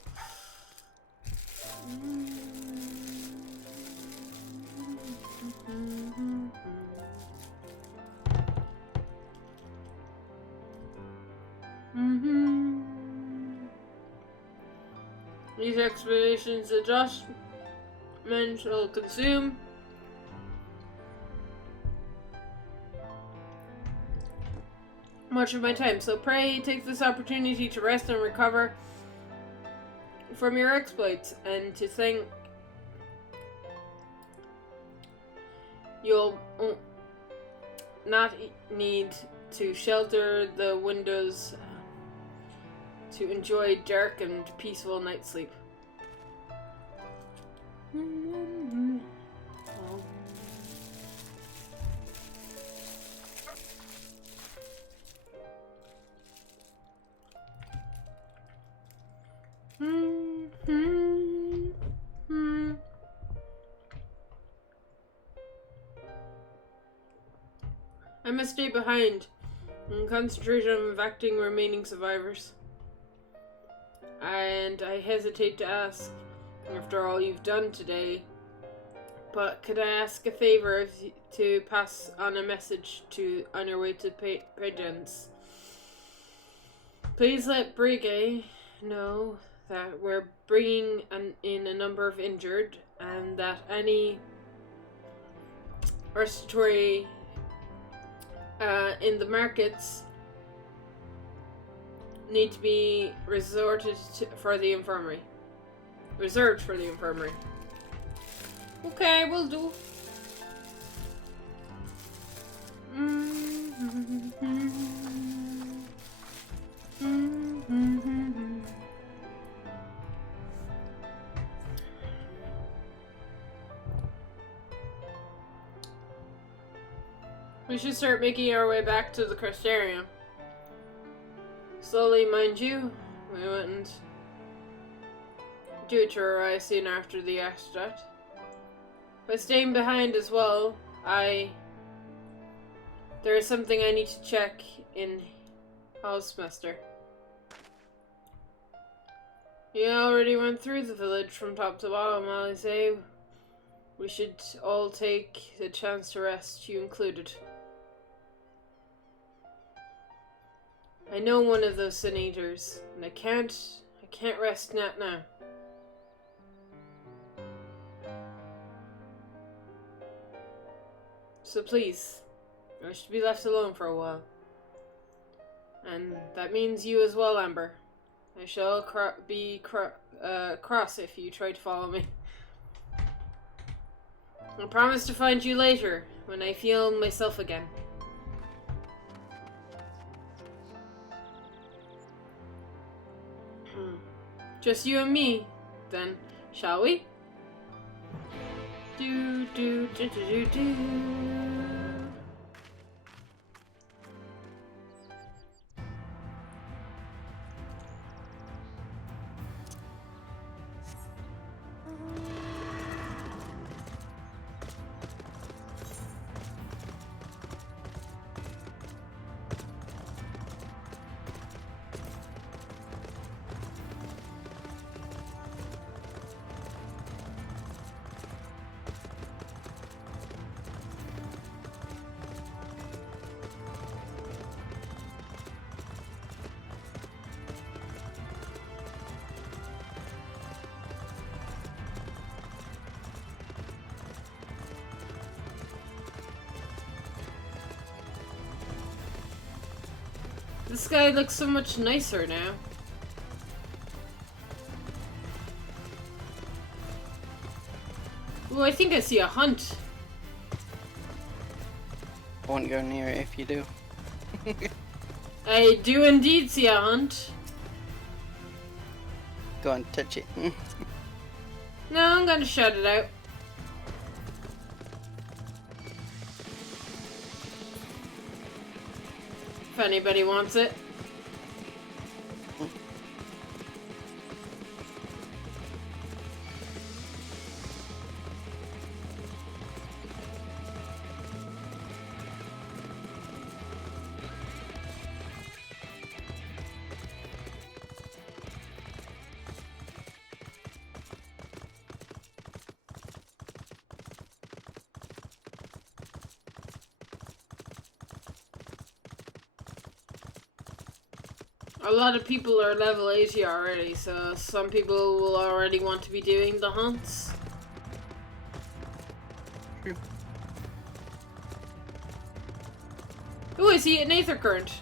These expeditions adjustment will consume much of my time, so pray take this opportunity to rest and recover from your exploits, and to think you'll not need to shelter the windows to enjoy dark and peaceful night sleep. I must stay behind and concentrate on evicting remaining survivors. And I hesitate to ask, after all you've done today, but could I ask a favor to pass on a message on your way to Pigeons? Please let Brigay know that we're bringing in a number of injured, and that any respiratory in the markets need to be reserved for the infirmary. Okay, will do. We should start making our way back to the Crystarium. Slowly, mind you. We wouldn't do it to her eyes soon after the accident. By staying behind as well, there is something I need to check in Housemaster. You already went through the village from top to bottom, I say. We should all take the chance to rest, you included. I know one of those Sin Eaters, and I can't rest now. So please, I should be left alone for a while. And that means you as well, Amber. I shall be cross if you try to follow me. I promise to find you later, when I feel myself again. Just you and me, then, shall we? Do do do do do do. The sky looks so much nicer now. Oh, I think I see a hunt. I won't go near it if you do. I do indeed see a hunt. Go on, touch it. No, I'm gonna shout it out. If anybody wants it. A lot of people are level 80 already, so some people will already want to be doing the hunts. True. Oh, I see an Aether Current.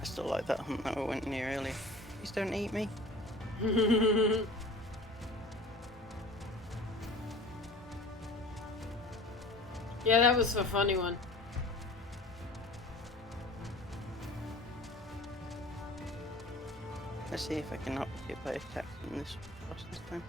I still like that hunt that we went near earlier. Please don't eat me. Yeah, that was a funny one. Let's see if I can not get by attacking this boss this time.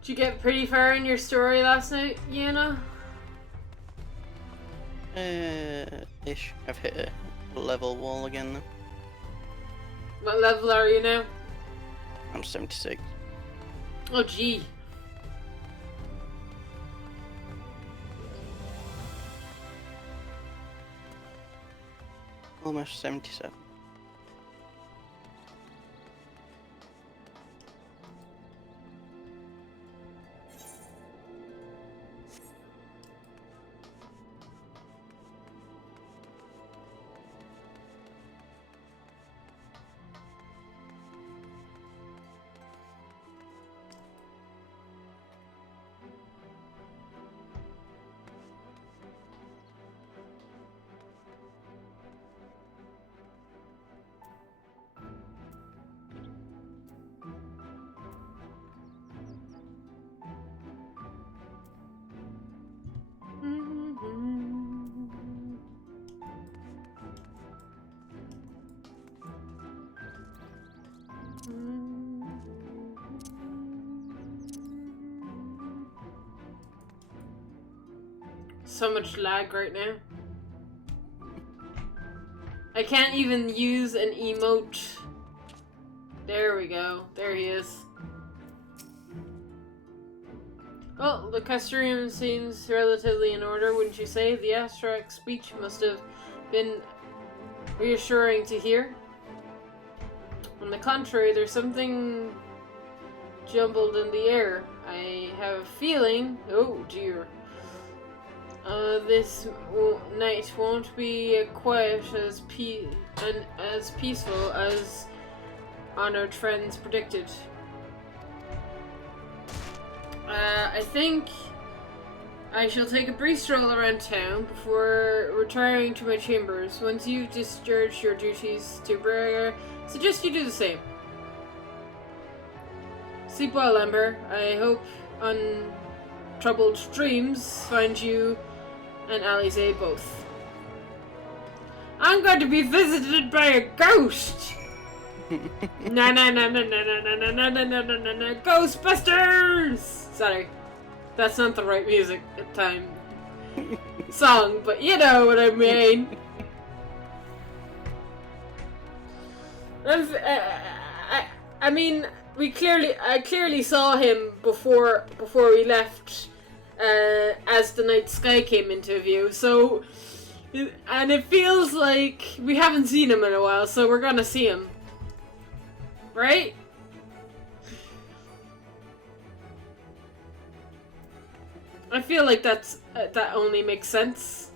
Did you get pretty far in your story last night, Yana? Ish. I've hit a level wall again though. What level are you now? I'm 76. Oh, gee. Almost 77. so much lag right now. I can't even use an emote. There we go. There he is. Well, the costume seems relatively in order, wouldn't you say? The abstract speech must have been reassuring to hear. On the contrary, there's something jumbled in the air. I have a feeling... Oh, dear. This night won't be quiet as peaceful as honored friends predicted. I think I shall take a brief stroll around town before retiring to my chambers. Once you've discharged your duties to Braga, suggest you do the same. Sleep well, Amber. I hope untroubled dreams find you and Alize both. I'm going to be visited by a ghost! Na na na na na na na na na na na na na Ghostbusters! Sorry. That's not the right music at time. Song, but you know what I mean. I mean, I clearly saw him before we left, as the night sky came into view. So, and it feels like we haven't seen him in a while, so we're gonna see him, right? I feel like that only makes sense.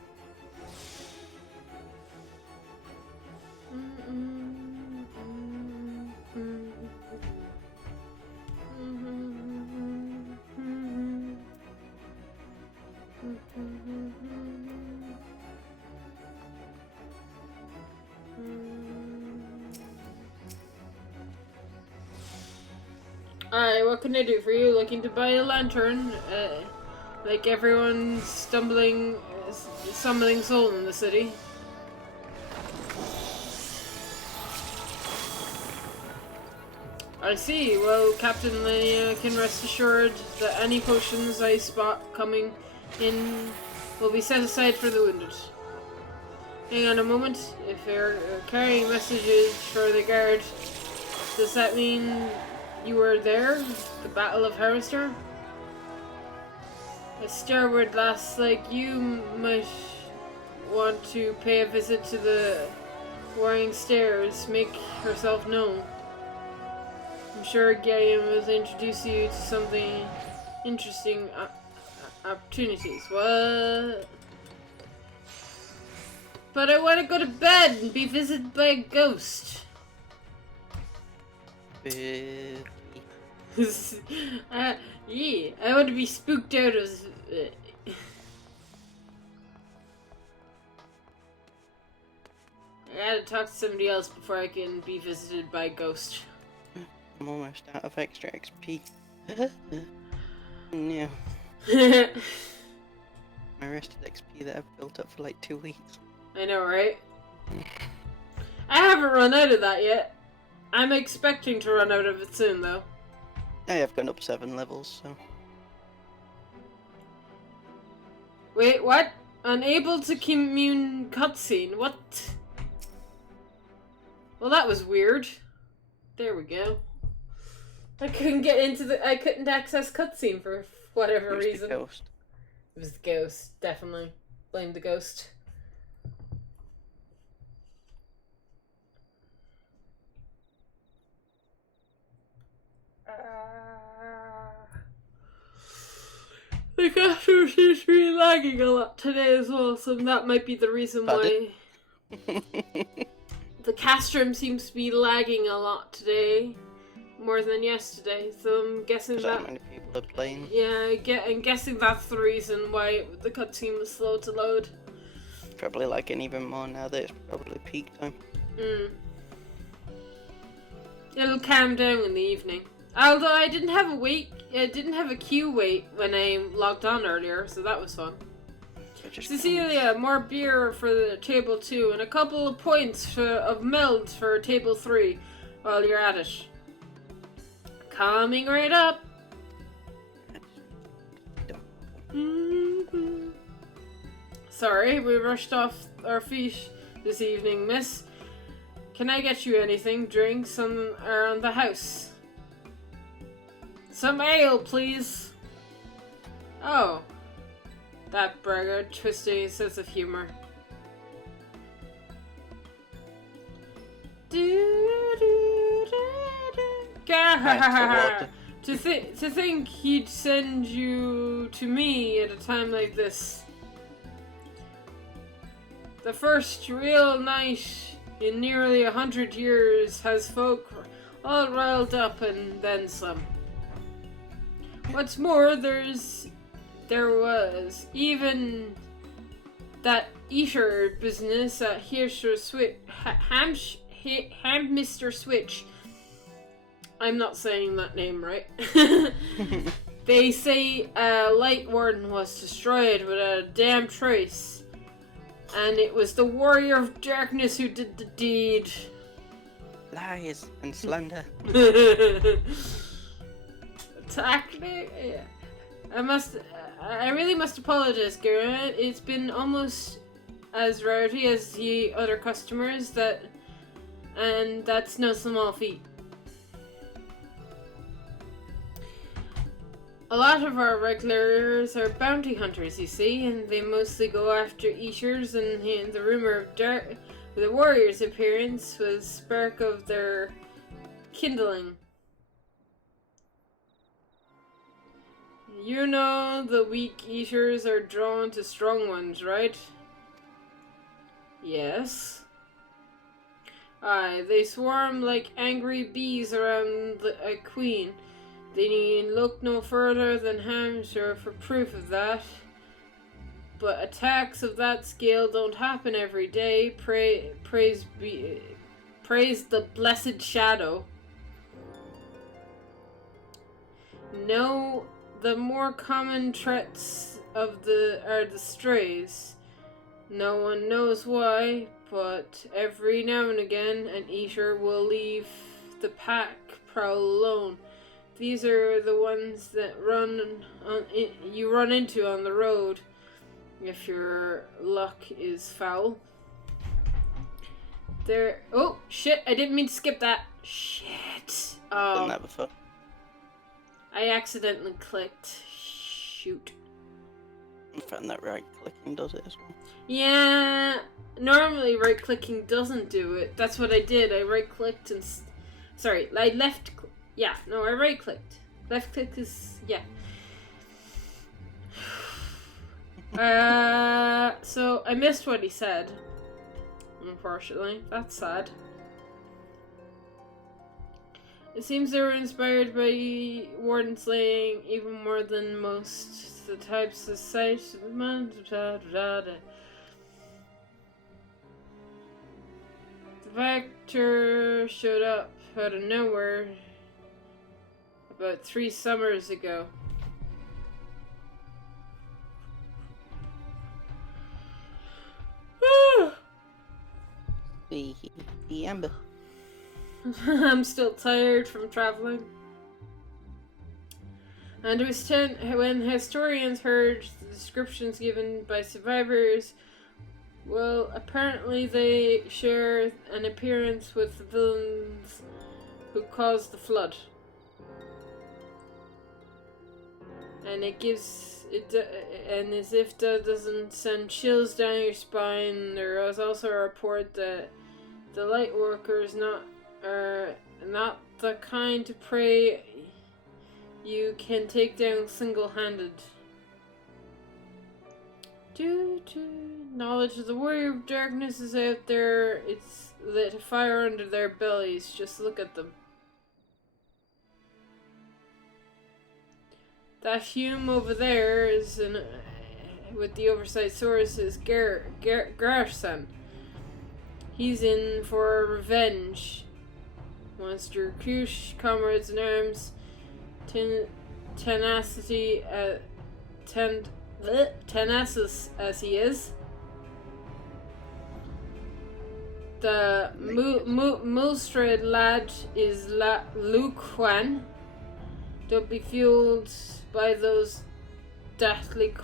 Alright, what can I do for you? Looking to buy a lantern? Like everyone summoning soul in the city. I see. Well, Captain Linnea can rest assured that any potions I spot coming in will be set aside for the wounded. Hang on a moment. If you're carrying messages for the guard, does that mean you were there? The Battle of Harvester? A starward lass like you might want to pay a visit to the Warring Stairs. Make herself known. I'm sure Gilliam will introduce you to something interesting opportunities. What? But I want to go to bed and be visited by a ghost. Yeah, I want to be spooked out of... I gotta talk to somebody else before I can be visited by a ghost. I'm almost out of extra XP. Yeah. My rested XP that I've built up for like 2 weeks. I know, right? I haven't run out of that yet. I'm expecting to run out of it soon, though. I have gone up 7 levels, so... Wait, what? Unable to commune cutscene? What? Well, that was weird. There we go. I couldn't get into the... I couldn't access cutscene for whatever reason. The ghost. It was the ghost, definitely. Blame the ghost. The costume seems to be lagging a lot today as well, so that might be the reason why. The castrum seems to be lagging a lot today, more than yesterday. So I'm guessing that many people are playing. Yeah, I'm guessing that's the reason why the cutscene was slow to load. Probably lagging even more now that it's probably peak time. It'll calm down in the evening. Although I didn't have a queue wait when I logged on earlier, so that was fun. Cecilia, more beer for the table 2 and a couple of points of meld for table 3 while you're at it. Coming right up. sorry, we rushed off our feet this evening, miss. Can I get you anything? Drinks around the house? Some ale, please. Oh. That burger, twisting his sense of humor. To think he'd send you to me at a time like this. The first real night in nearly 100 years has folk all riled up and then some. What's more, there was even that eater business at Mr. Switch. I'm not saying that name right. They say a light warden was destroyed without a damn trace. And it was the warrior of darkness who did the deed. Lies and slander. Yeah. I really must apologize, Garrett. It's been almost as rowdy as the other customers and that's no small feat. A lot of our regulars are bounty hunters, you see, and they mostly go after eaters, and the rumor of the warrior's appearance was spark of their kindling. You know the weak eaters are drawn to strong ones, right? Yes. Aye, they swarm like angry bees around a queen. They need look no further than Hampshire for proof of that. But attacks of that scale don't happen every day. Praise the blessed shadow. No, the more common threats are the strays. No one knows why, but every now and again an eater will leave the pack prowl alone. These are the ones that you run into on the road if your luck is foul. Oh, shit, I didn't mean to skip that. Shit. Done that before. I accidentally clicked. Shoot. I found that right clicking does it as well. Yeah, normally right clicking doesn't do it. That's what I did. I right clicked and... Sorry, I left... Yeah, no, I right clicked. Left click is... Yeah. So I missed what he said. Unfortunately. That's sad. It seems they were inspired by warden slaying even more than most. The types of sight of the man. The Vector showed up out of nowhere about 3 summers ago. The amber. I'm still tired from traveling. And it was when historians heard the descriptions given by survivors, well, apparently they share an appearance with the villains who caused the flood. And it gives it, and as if that doesn't send chills down your spine, there was also a report that the light workers are not the kind to prey you can take down single-handed. Knowledge of the warrior of darkness is out there. It's lit a fire under their bellies. Just look at them. That Hume over there is with the oversight source is Garson. He's in for revenge. Monster Kush, comrades in arms, tenacity, tenacious as he is. The Mulstrade lad is Luke Juan. Don't be fooled by those deathly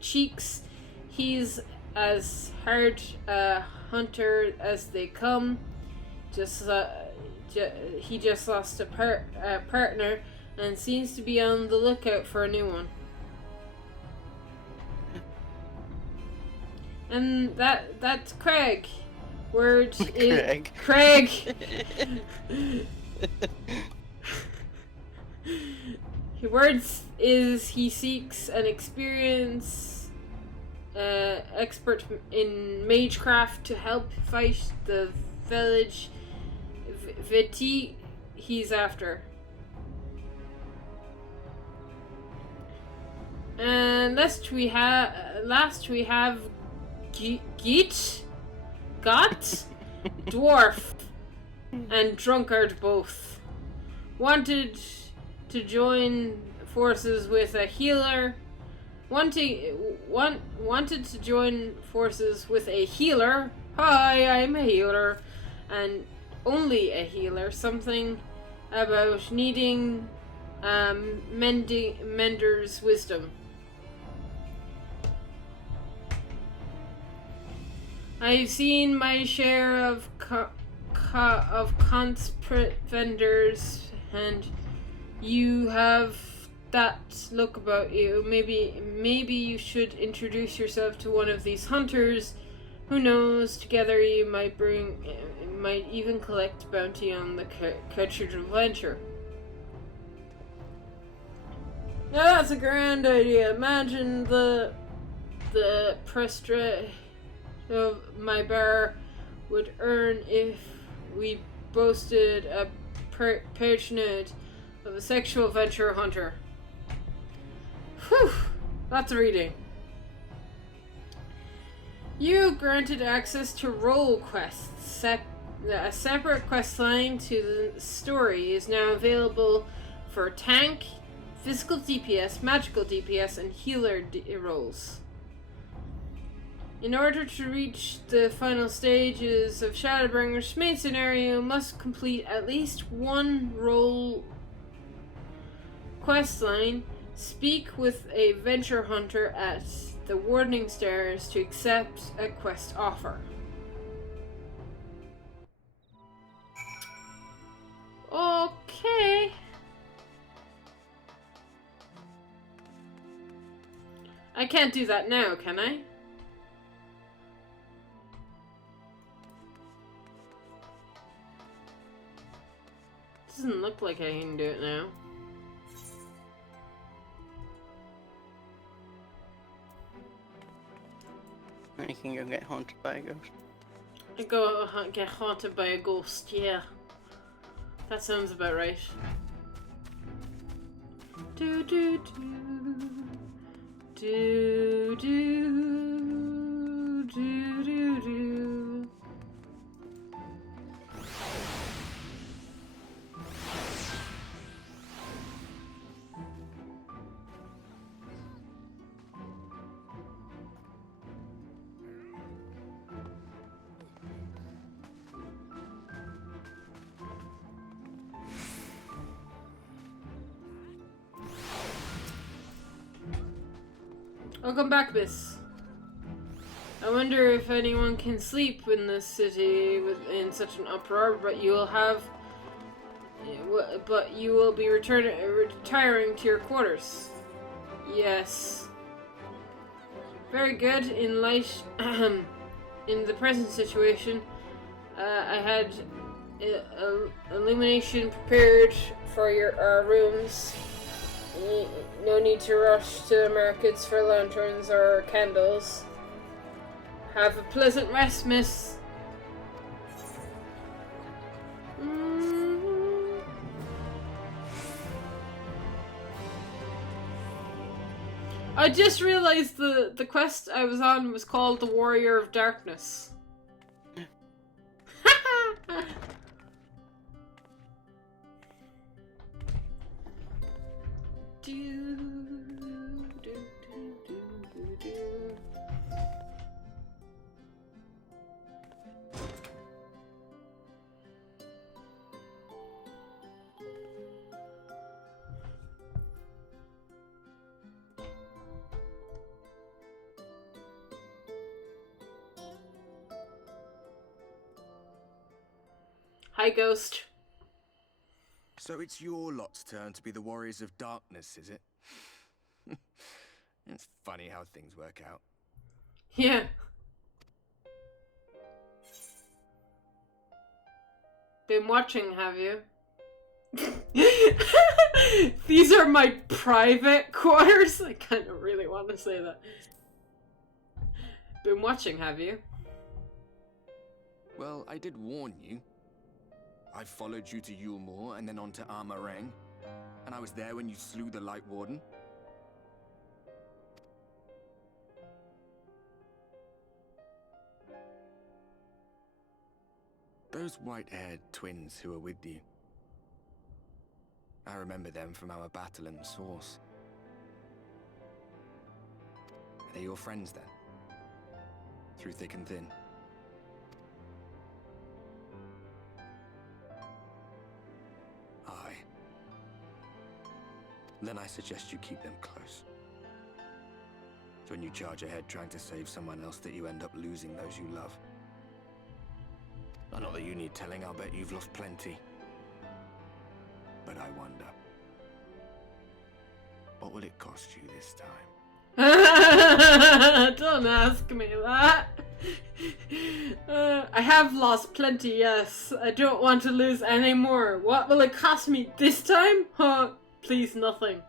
cheeks. He's as hard a hunter as they come. He just lost a partner and seems to be on the lookout for a new one. And that's Craig. Word is Craig. Words is he seeks an experienced expert in magecraft to help fight the village Viti he's after. And last we have Got, Dwarf, and Drunkard both. Wanted to join forces with a healer. Wanted to join forces with a healer. Hi, I'm a healer. And only a healer. Something about needing mender's wisdom. I've seen my share of conscript vendors, and you have that look about you. Maybe you should introduce yourself to one of these hunters. Who knows? Together you might even collect bounty on the captured adventure. Now that's a grand idea. Imagine the prestige of my bar would earn if we boasted a patronage of a sexual venture hunter. Whew, lots of reading. You granted access to role quests. A separate quest line to the story is now available for tank, physical DPS, magical DPS, and healer roles. In order to reach the final stages of Shadowbringers' main scenario, you must complete at least one role quest line. Speak with a venture hunter at the Warning Stairs to accept a quest offer. Okay. I can't do that now, can I? Doesn't look like I can do it now. You can go get haunted by a ghost. I go get haunted by a ghost, yeah. That sounds about right. Do do do. Do do do do do. Welcome back, miss. I wonder if anyone can sleep in this city in such an uproar, but you will be retiring to your quarters. Yes. Very good. In light, in the present situation, I had illumination prepared for our rooms. No need to rush to the markets for lanterns or candles. Have a pleasant rest, miss. I just realized the quest I was on was called the Warrior of Darkness. Hi, Ghost. So it's your lot's turn to be the Warriors of Darkness, is it? It's funny how things work out. Yeah. Been watching, have you? These are my private quarters. I kind of really want to say that. Been watching, have you? Well, I did warn you. I followed you to Yulmore and then on to Armarang, and I was there when you slew the Light Warden. Those white-haired twins who were with you. I remember them from our battle in the Source. Are they your friends then? Through thick and thin? Aye. Then I suggest you keep them close. It's when you charge ahead trying to save someone else that you end up losing those you love. Not that you need telling, I'll bet you've lost plenty. But I wonder, what will it cost you this time? Don't ask me that. I have lost plenty, yes. I don't want to lose any more. What will it cost me this time? Huh? Please, nothing.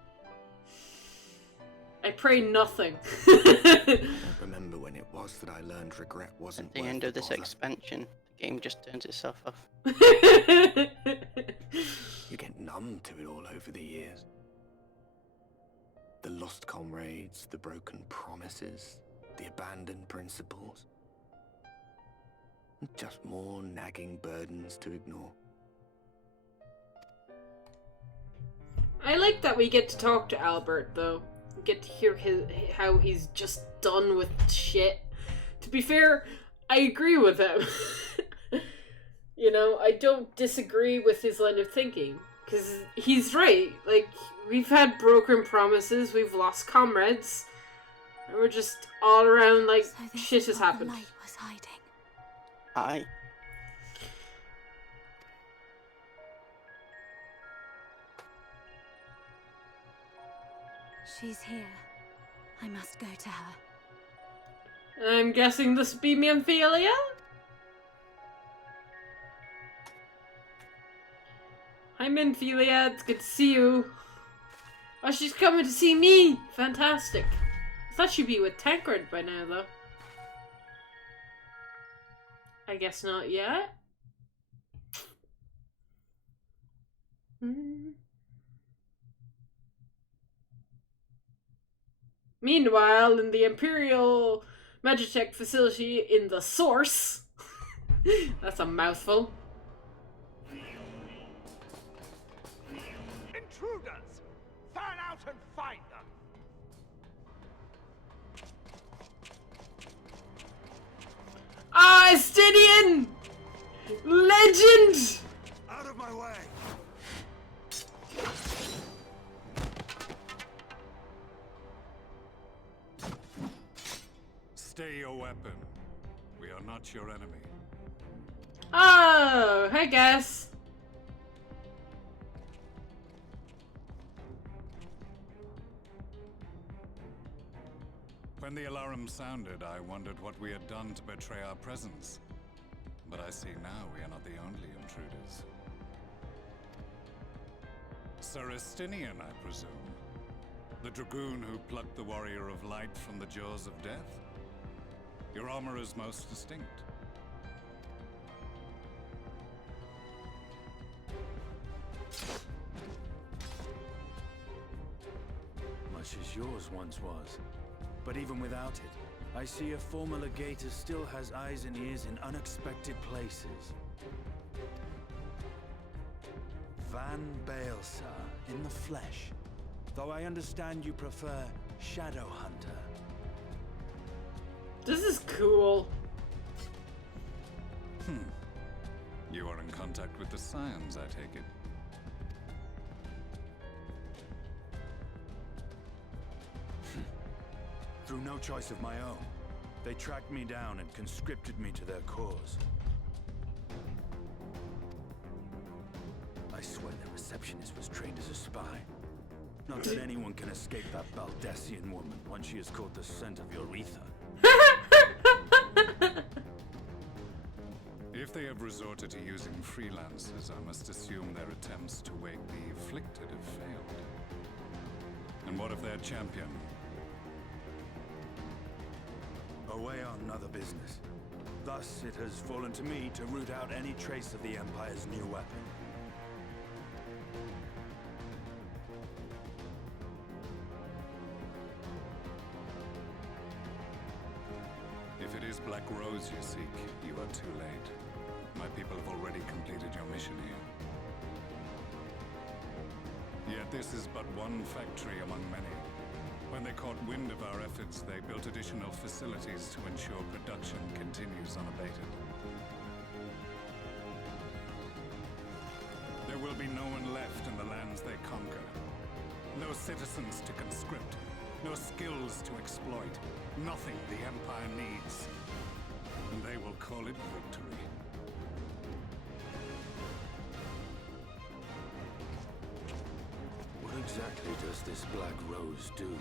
I pray nothing. I don't remember when it was that I learned regret wasn't At the worth end of this bother. expansion, the game just turns itself off. You get numb to it all over the years. The lost comrades, the broken promises, the abandoned principles. Just more nagging burdens to ignore. I like that we get to talk to Albert, though. We get to hear how he's just done with shit. To be fair, I agree with him. You know, I don't disagree with his line of thinking. Because he's right. Like, we've had broken promises, we've lost comrades, and we're just all around like So this shit is has what happened. The light was hiding. Aye. She's here. I must go to her. I'm guessing this be me and Ophelia? Hi, Minphilia. It's good to see you. Oh, she's coming to see me. Fantastic. I thought she'd be with Tancred by now, though. I guess not yet. Meanwhile, in the Imperial Magitech facility in the Source. That's a mouthful. Intruders! Fan out and find them! Ah, Estidian! Legend! Out of my way! Stay your weapon. We are not your enemy. Oh, I guess. When the alarm sounded, I wondered what we had done to betray our presence. But I see now we are not the only intruders. Sir Estinian, I presume. The dragoon who plucked the Warrior of Light from the jaws of death? Your armor is most distinct. Much as yours once was. But even without it, I see a former legator still has eyes and ears in unexpected places. Van Baelsar, in the flesh. Though I understand you prefer Shadowhunter. This is cool. You are in contact with the Scions, I take it. Through no choice of my own, they tracked me down and conscripted me to their cause. swear the receptionist was trained as a spy. Not that anyone can escape that Baldessian woman once she has caught the scent of your ether. If they have resorted to using freelancers, I must assume their attempts to wake the afflicted have failed. And what of their champion? Away on other business. Thus, it has fallen to me to root out any trace of the Empire's new weapon. If it is Black Rose you seek, you are too late. My people have already completed your mission here. Yet this is but one factory among many. When they caught wind of our efforts, they built additional facilities to ensure production continues unabated. There will be no one left in the lands they conquer. No citizens to conscript. No skills to exploit. Nothing the Empire needs. And they will call it victory. What exactly does this Black Rose do?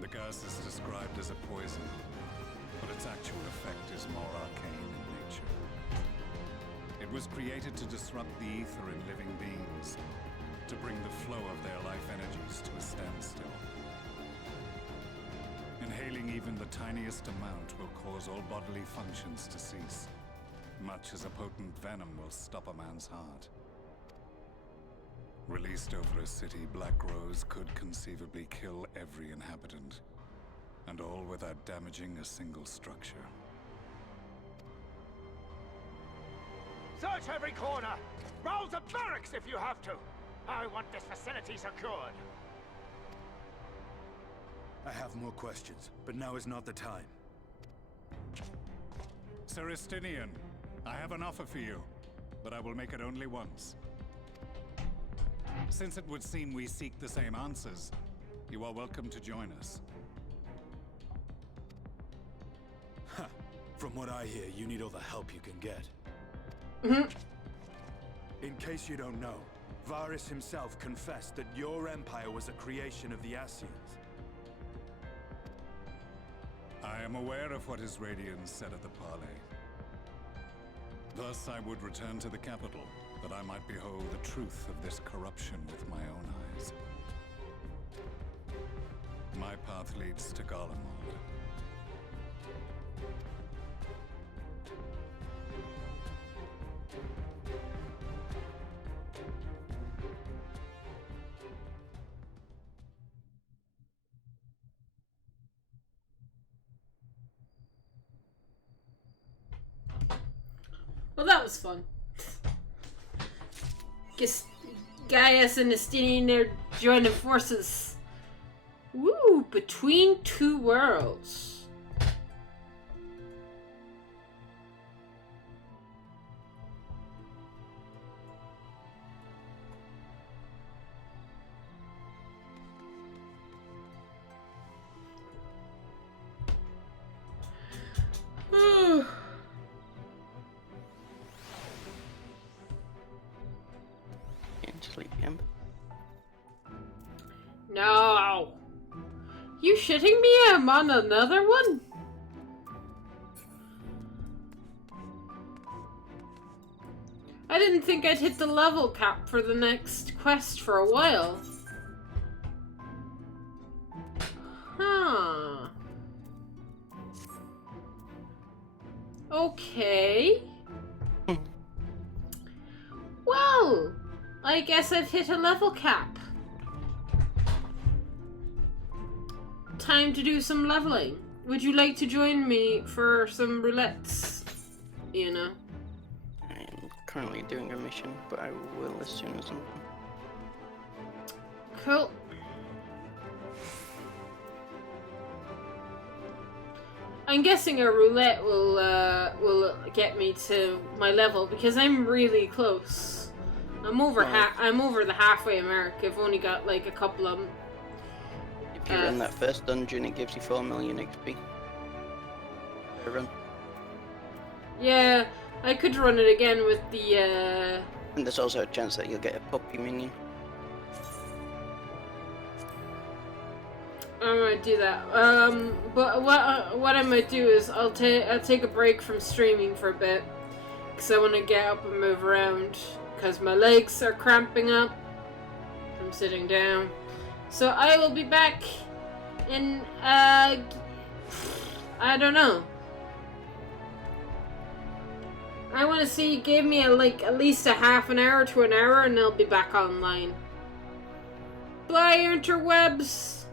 The gas is described as a poison, but its actual effect is more arcane in nature. It was created to disrupt the ether in living beings, to bring the flow of their life energies to a standstill. Inhaling even the tiniest amount will cause all bodily functions to cease, much as a potent venom will stop a man's heart. Released over a city, Black Rose could conceivably kill every inhabitant, and all without damaging a single structure. Search every corner! Rouse the barracks if you have to! I want this facility secured! I have more questions, but now is not the time. Sir Estinian, I have an offer for you, but I will make it only once. Since it would seem we seek the same answers, you are welcome to join us. Ha! From what I hear, you need all the help you can get. In case you don't know, Varys himself confessed that your empire was a creation of the Ascians. I am aware of what his Radiance said at the parley. Thus I would return to the capital, that I might behold the truth of this corruption with my own eyes. My path leads to Garlemald. Well, that was fun. Guess Gaius and Estinian are joining forces. Woo! Between two worlds. Sleep, Imp. No! You shitting me? I'm on another one? I didn't think I'd hit the level cap for the next quest for a while. Huh. Okay. Well, I guess I've hit a level cap. Time to do some leveling. Would you like to join me for some roulettes? You know. I'm currently doing a mission, but I will as soon as I'm done. Cool. I'm guessing a roulette will get me to my level because I'm really close. I'm over the halfway mark. I've only got like a couple of them. If you run that first dungeon, it gives you 4 million XP per run. Yeah, I could run it again with the, And there's also a chance that you'll get a puppy minion. I might do that. But what I might do is I'll take a break from streaming for a bit, because I want to get up and move around, because my legs are cramping up from sitting down. So I will be back in, I don't know. I want to see, give me at least a half an hour to an hour and I'll be back online. Bye, interwebs!